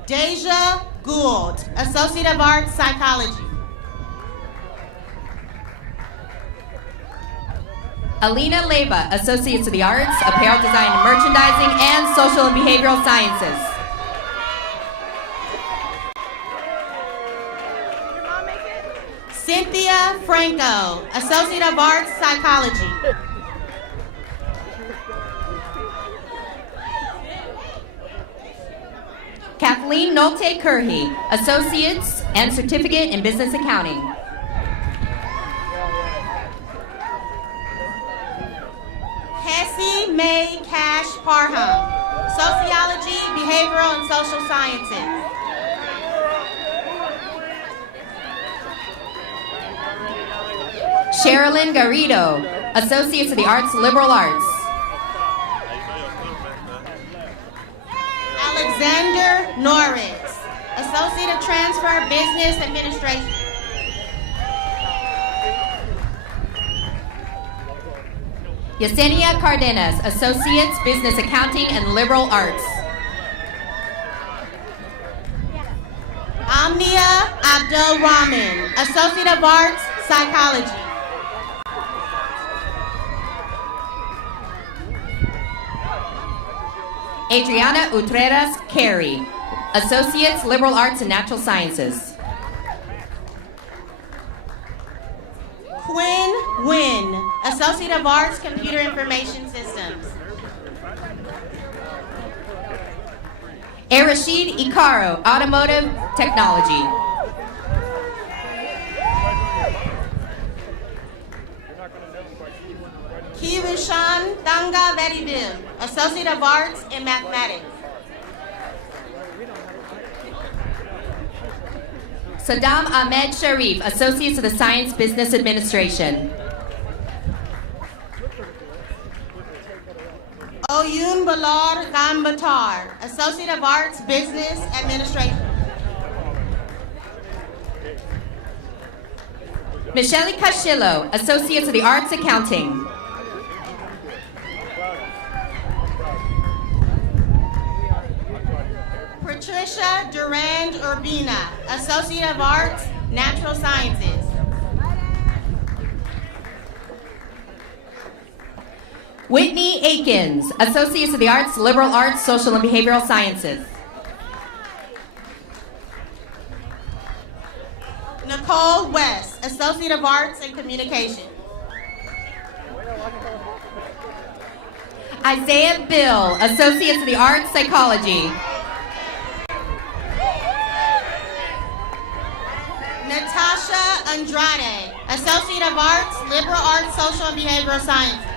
Deja Gould, Associate of Arts, Psychology. Alina Leva, Associates of the Arts, Apparel Design and Merchandising, and Social and Behavioral Sciences. Cynthia Franco, Associate of Arts, Psychology. Kathleen Nolte Curhey, Associates and Certificate in Business Accounting. Hessie Mae Cash Parham, Sociology, Behavioral and Social Sciences. Sherilyn Garrido, Associates of the Arts, Liberal Arts. Alexander Norris, Associate of Transfer, Business Administration. Yesenia Cardenas, Associates, Business Accounting and Liberal Arts. Amnia Abdul Rahman, Associate of Arts, Psychology. Adriana Utreras Carey, Associates, Liberal Arts and Natural Sciences. Quinn Wynn, Associate of Arts, Computer Information Systems. Rashid Ikaro, Automotive Technology. Kivishan Thanga Verivil, Associate of Arts in Mathematics. Saddam Ahmed Sharif, Associates of the Science Business Administration. Oyun Balor Gambatar, Associate of Arts, Business Administration. Michelle Cashillo, Associates of the Arts, Accounting. Patricia Durand Urbina, Associate of Arts, Natural Sciences. Whitney Akins, Associates of the Arts, Liberal Arts, Social and Behavioral Sciences. Nicole West, Associate of Arts and Communication. Isaiah Bill, Associates of the Arts, Psychology. Natasha Andrade, Associate of Arts, Liberal Arts, Social and Behavioral Sciences.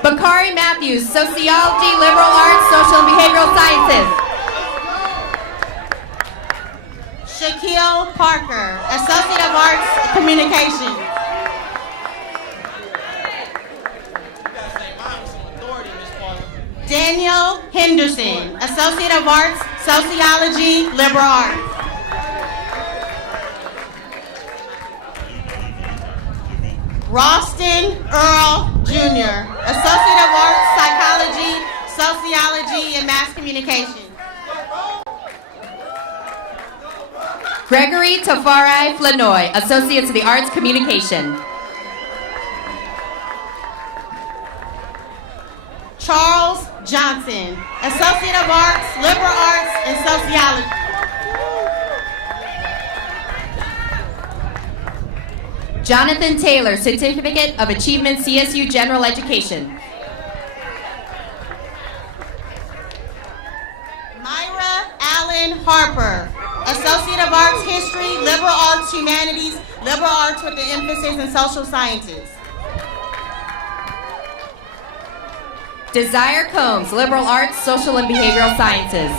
Bakari Matthews, Sociology, Liberal Arts, Social and Behavioral Sciences. Shaquille Parker, Associate of Arts, Communication. Daniel Henderson, Associate of Arts, Sociology, Liberal Arts. Ralston Earl Jr., Associate of Arts, Psychology, Sociology, and Mass Communication. Gregory Tafari Flanoy, Associates of the Arts, Communication. Charles Johnson, Associate of Arts, Liberal Arts, and Sociology. Jonathan Taylor, Certificate of Achievement, CSU General Education. Myra Allen Harper, Associate of Arts, History, Liberal Arts, Humanities, Liberal Arts with an emphasis in Social Sciences. Desire Combs, Liberal Arts, Social and Behavioral Sciences.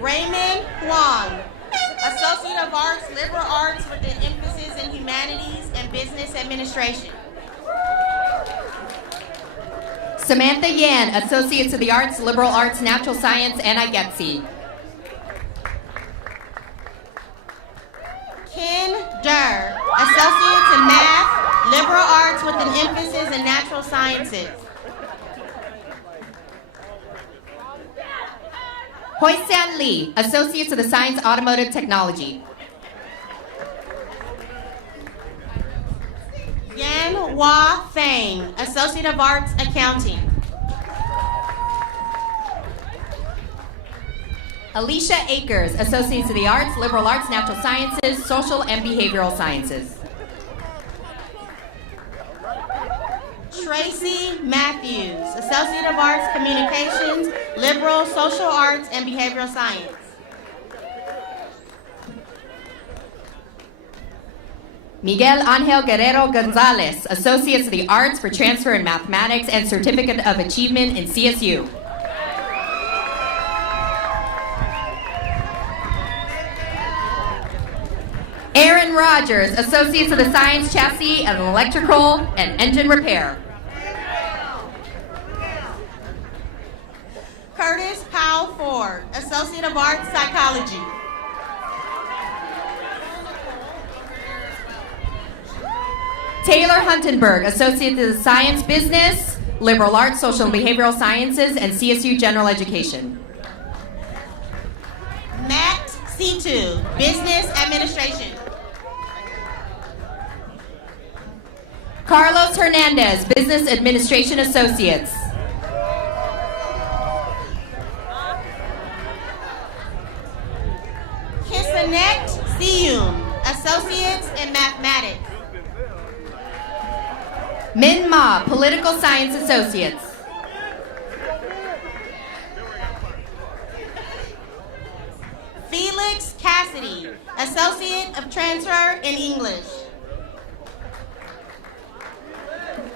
Raymond Huang, Associate of Arts, Liberal Arts with an emphasis in Humanities and Business Administration. Samantha Yan, Associates of the Arts, Liberal Arts, Natural Science, and IGETC. Ken Durr, Associates in Math, Liberal Arts with an emphasis in Natural Sciences. Hoi-San Lee, Associates of the Science Automotive Technology. Yan Hua Fang, Associate of Arts, Accounting. Alicia Akers, Associates of the Arts, Liberal Arts, Natural Sciences, Social and Behavioral Sciences. Tracy Matthews, Associate of Arts, Communications, Liberal, Social Arts, and Behavioral Science. Miguel Angel Guerrero Gonzalez, Associates of the Arts for Transfer in Mathematics and Certificate of Achievement in CSU. Aaron Rogers, Associates of the Science, Chassis, and Electrical and Engine Repair. Curtis Powell Ford, Associate of Arts, Psychology. Taylor Huntenberg, Associate of the Science, Business, Liberal Arts, Social and Behavioral Sciences, and CSU General Education. Matt Situ, Business Administration. Carlos Hernandez, Business Administration Associates. Kisanet Siyum, Associates in Mathematics. Min Ma, Political Science Associates. Felix Cassidy, Associate of Transfer in English.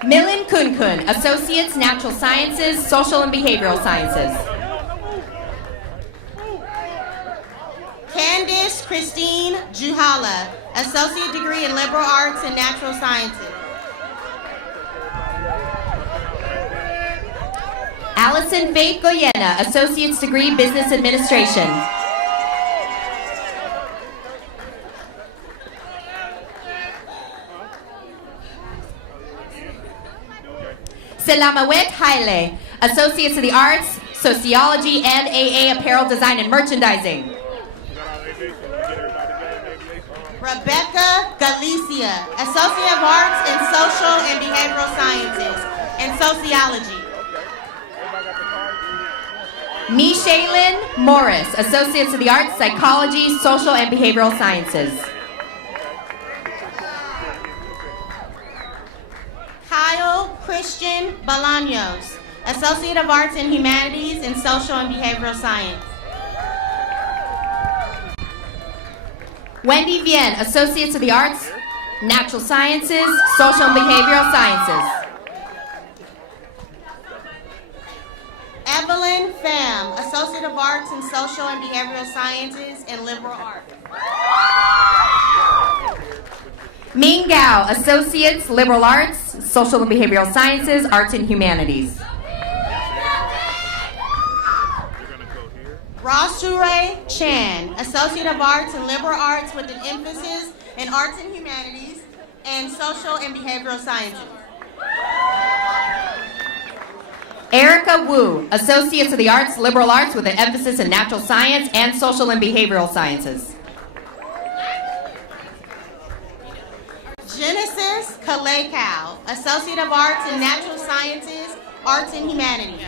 Millen Kunkun, Associates, Natural Sciences, Social and Behavioral Sciences. Candice Christine Juhala, Associate Degree in Liberal Arts and Natural Sciences. Allison Faith Goyena, Associate's Degree, Business Administration. Selamawet Haile, Associates of the Arts, Sociology, and AA Apparel Design and Merchandising. Rebecca Galicia, Associate of Arts in Social and Behavioral Sciences and Sociology. Mishaelyn Morris, Associates of the Arts, Psychology, Social and Behavioral Sciences. Kyle Christian Bolaños, Associate of Arts in Humanities and Social and Behavioral Science. Wendy Vien, Associates of the Arts, Natural Sciences, Social and Behavioral Sciences. Evelyn Pham, Associate of Arts in Social and Behavioral Sciences and Liberal Arts. Ming Gao, Associates, Liberal Arts, Social and Behavioral Sciences, Arts and Humanities. Roshure Chan, Associate of Arts in Liberal Arts with an emphasis in Arts and Humanities and Social and Behavioral Sciences. Erica Wu, Associates of the Arts, Liberal Arts with an emphasis in Natural Science and Social and Behavioral Sciences. Genesis Kalekau, Associate of Arts in Natural Sciences, Arts and Humanities.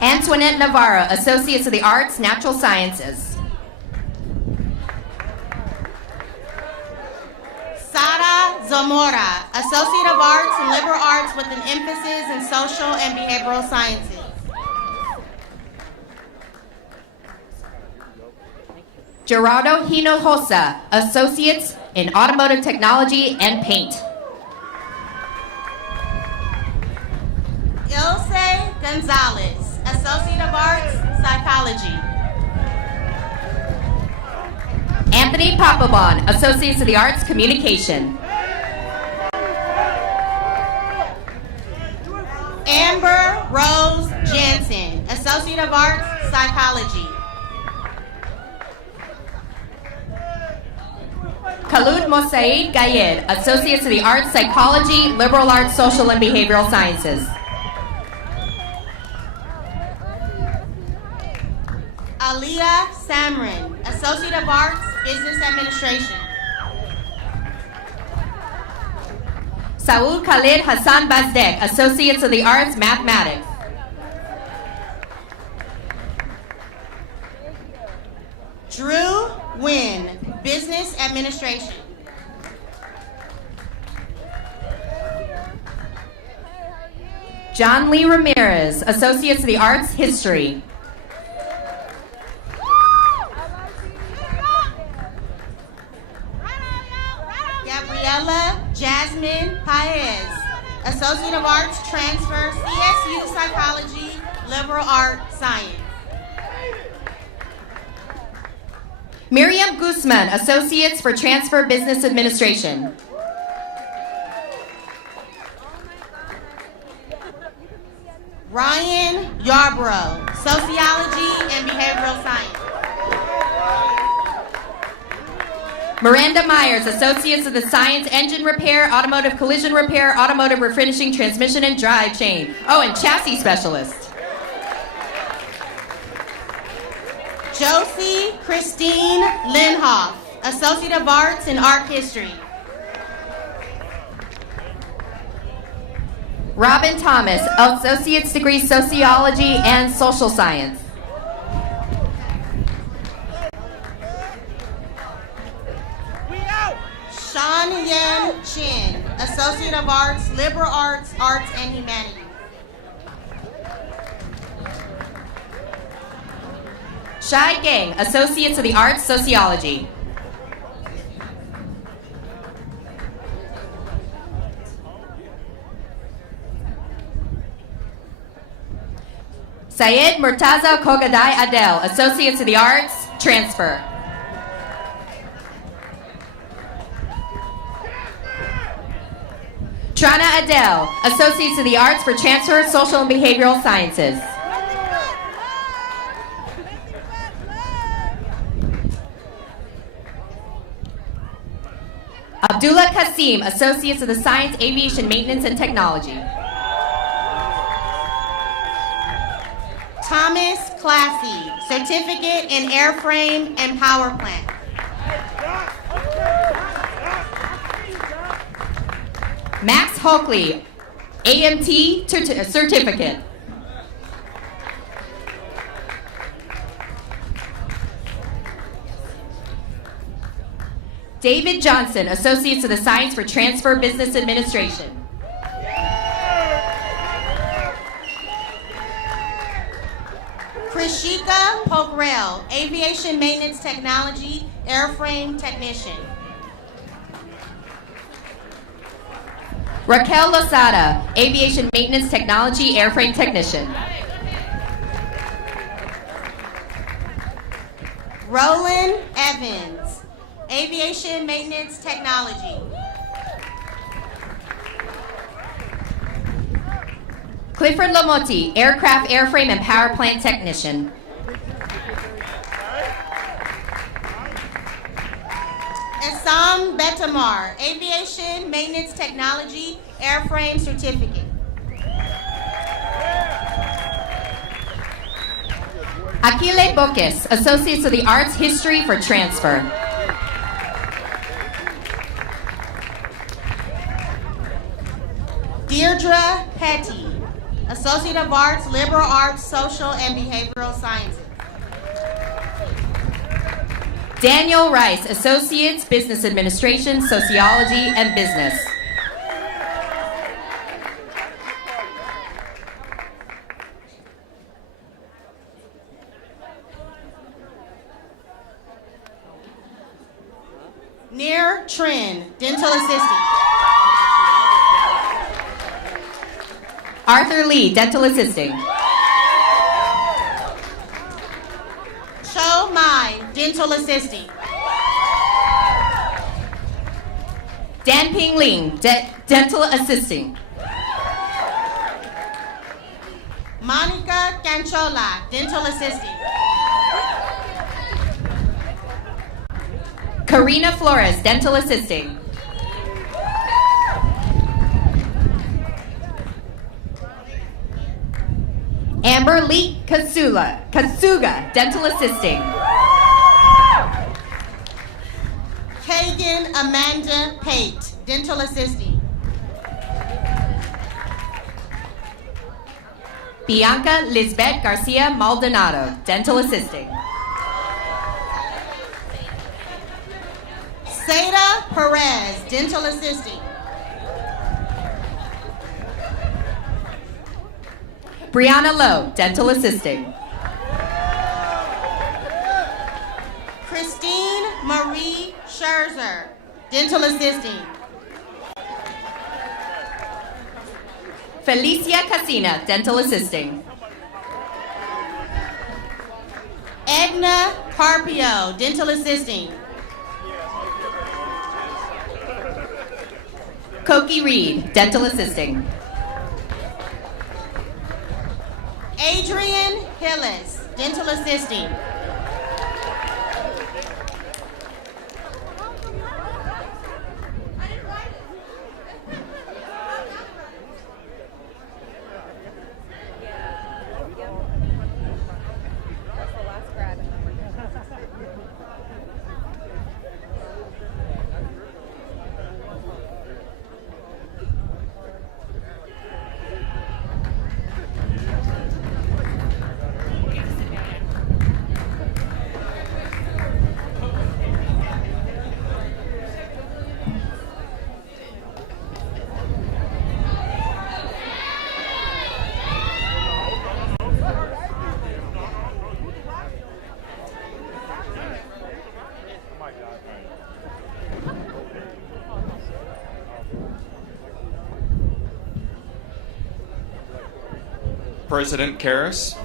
Antoinette Navarro, Associates of the Arts, Natural Sciences. Sara Zamora, Associate of Arts in Liberal Arts with an emphasis in Social and Behavioral Sciences. Gerardo Hinojosa, Associates in Automotive Technology and Paint. Ilse Gonzalez, Associate of Arts, Psychology. Anthony Papabon, Associates of the Arts, Communication. Amber Rose Jansen, Associate of Arts, Psychology. Khalud Mosaid Gayed, Associates of the Arts, Psychology, Liberal Arts, Social and Behavioral Sciences. Khalida Samrin, Associate of Arts, Business Administration. Saul Khalid Hassan Bazdek, Associates of the Arts, Mathematics. Drew Nguyen, Business Administration. John Lee Ramirez, Associates of the Arts, History. Gabriela Jasmine Paez, Associate of Arts, Transfer, CSU Psychology, Liberal Arts Science. Miriam Guzman, Associates for Transfer Business Administration. Ryan Yarbrough, Sociology and Behavioral Science. Miranda Myers, Associates of the Science, Engine Repair, Automotive Collision Repair, Automotive Refinishing, Transmission and Drive Chain. Oh, and Chassis Specialist. Josie Christine Linhoff, Associate of Arts in Art History. Robin Thomas, Associate's Degree, Sociology and Social Science. Sean Yan Chin, Associate of Arts, Liberal Arts, Arts and Humanities. Shai Gang, Associates of the Arts, Sociology. Syed Murtaza Kogadai Adel, Associates of the Arts, Transfer. Trana Adel, Associates of the Arts for Transfer, Social and Behavioral Sciences. Abdullah Kasim, Associates of the Science, Aviation, Maintenance, and Technology. Thomas Classy, Certificate in Airframe and Power Plant. Max Hokley, AMT Certificate. David Johnson, Associates of the Science for Transfer Business Administration. Krishika Pokrell, Aviation Maintenance Technology, Airframe Technician. Raquel Losada, Aviation Maintenance Technology, Airframe Technician. Roland Evans, Aviation Maintenance Technology. Clifford Lamotti, Aircraft, Airframe, and Power Plant Technician. Essam Betamar, Aviation Maintenance Technology, Airframe Certificate. Akile Bokes, Associates of the Arts, History for Transfer. Deirdre Petty, Associate of Arts, Liberal Arts, Social and Behavioral Sciences. Daniel Rice, Associates, Business Administration, Sociology, and Business. Near Trin, Dental Assistant. Arthur Lee, Dental Assisting. Cho Mai, Dental Assisting. Dan Ping Ling, Dental Assisting. Monica Canchola, Dental Assisting. Karina Flores, Dental Assisting. Amber Lee Kasuga, dental assisting. Kagan Amanda Pate, dental assisting. Bianca Lisbeth Garcia Maldonado, dental assisting. Seda Perez, dental assisting. Brianna Lowe, dental assisting. Christine Marie Scherzer, dental assisting. Felicia Casina, dental assisting. Edna Carpio, dental assisting. Koki Reed, dental assisting. Adrian Hillis, dental assisting. President Karras,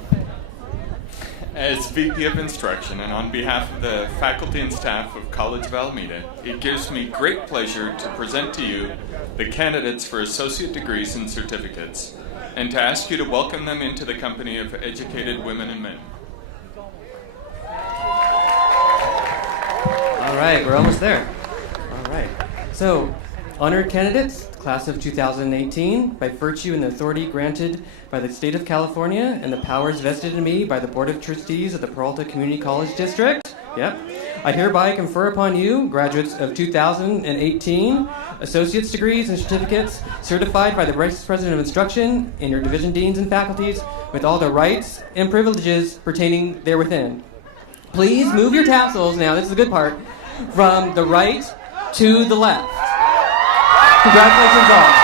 as VP of Instruction and on behalf of the faculty and staff of College of Alameda, it gives me great pleasure to present to you the candidates for associate degrees and certificates, and to ask you to welcome them into the company of educated women and men. All right, we're almost there. All right. So, honored candidates, class of 2018, by virtue and the authority granted by the state of California and the powers vested in me by the Board of Trustees of the Peralta Community College District. Yep. I hereby confer upon you, graduates of 2018, associate's degrees and certificates certified by the Vice President of Instruction and your division deans and faculties with all the rights and privileges pertaining therewithin. Please move your tassels, now this is the good part, from the right to the left. Congratulations all.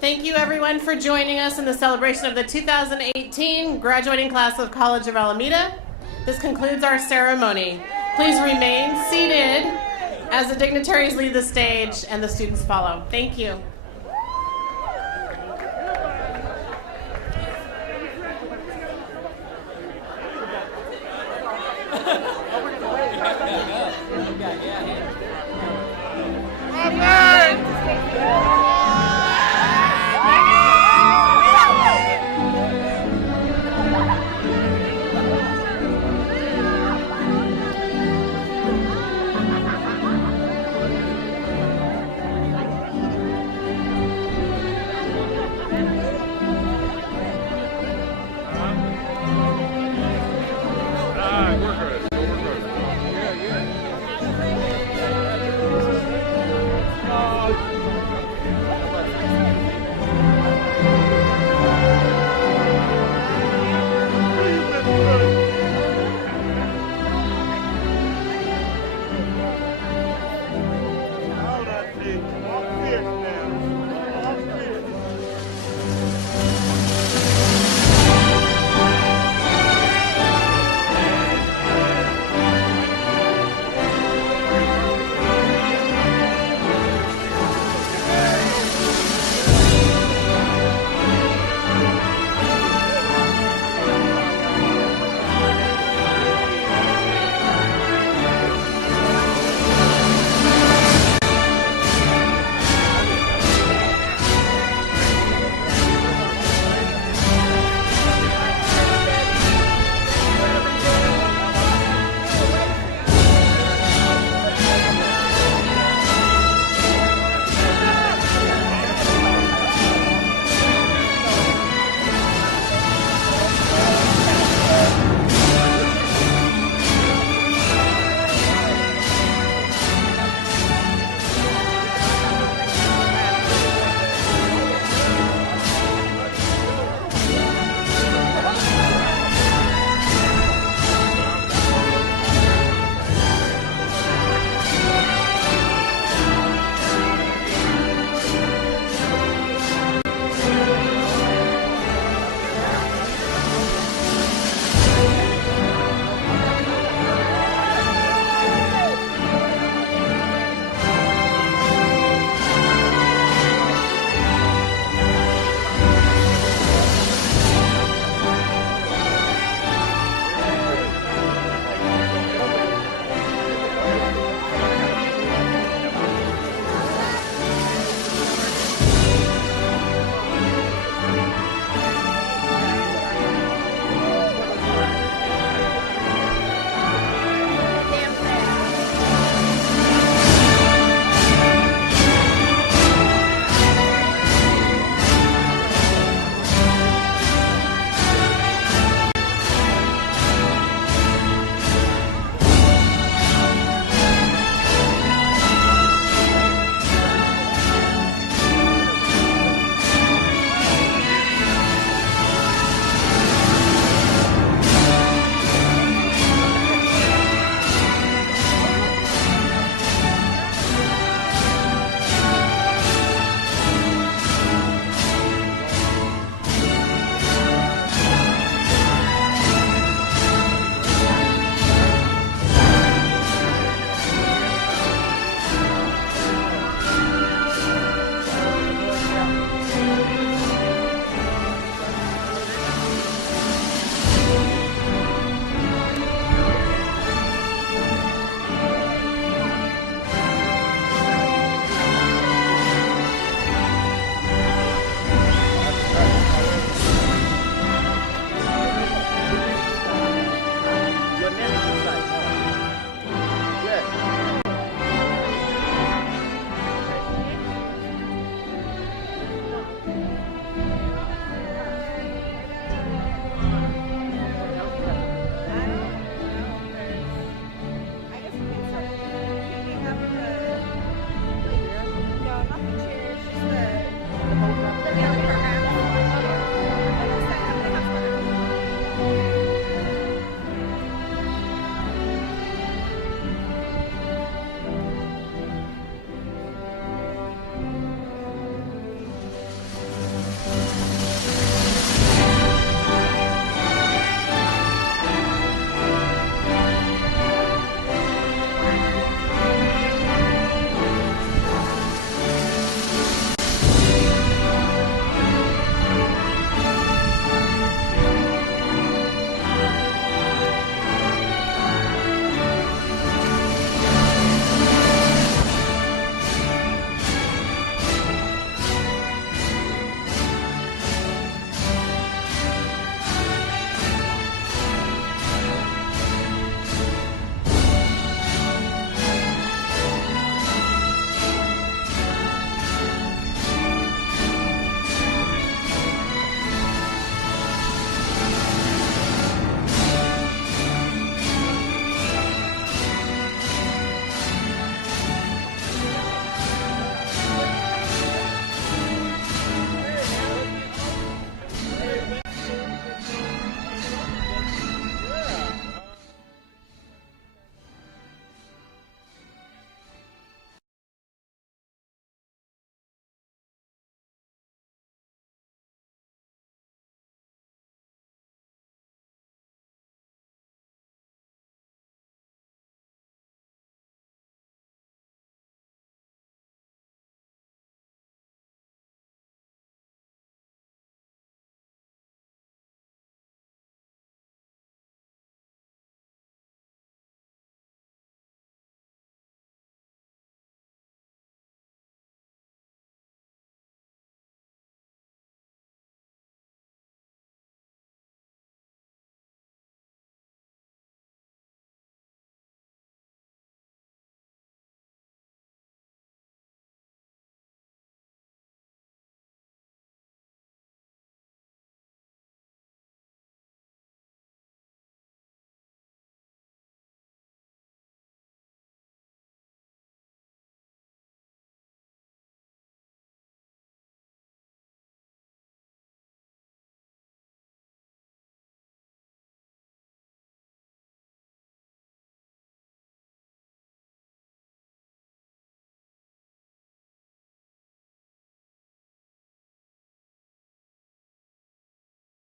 Thank you everyone for joining us in the celebration of the 2018 graduating class of College of Alameda. This concludes our ceremony. Please remain seated as the dignitaries leave the stage and the students follow. Thank you.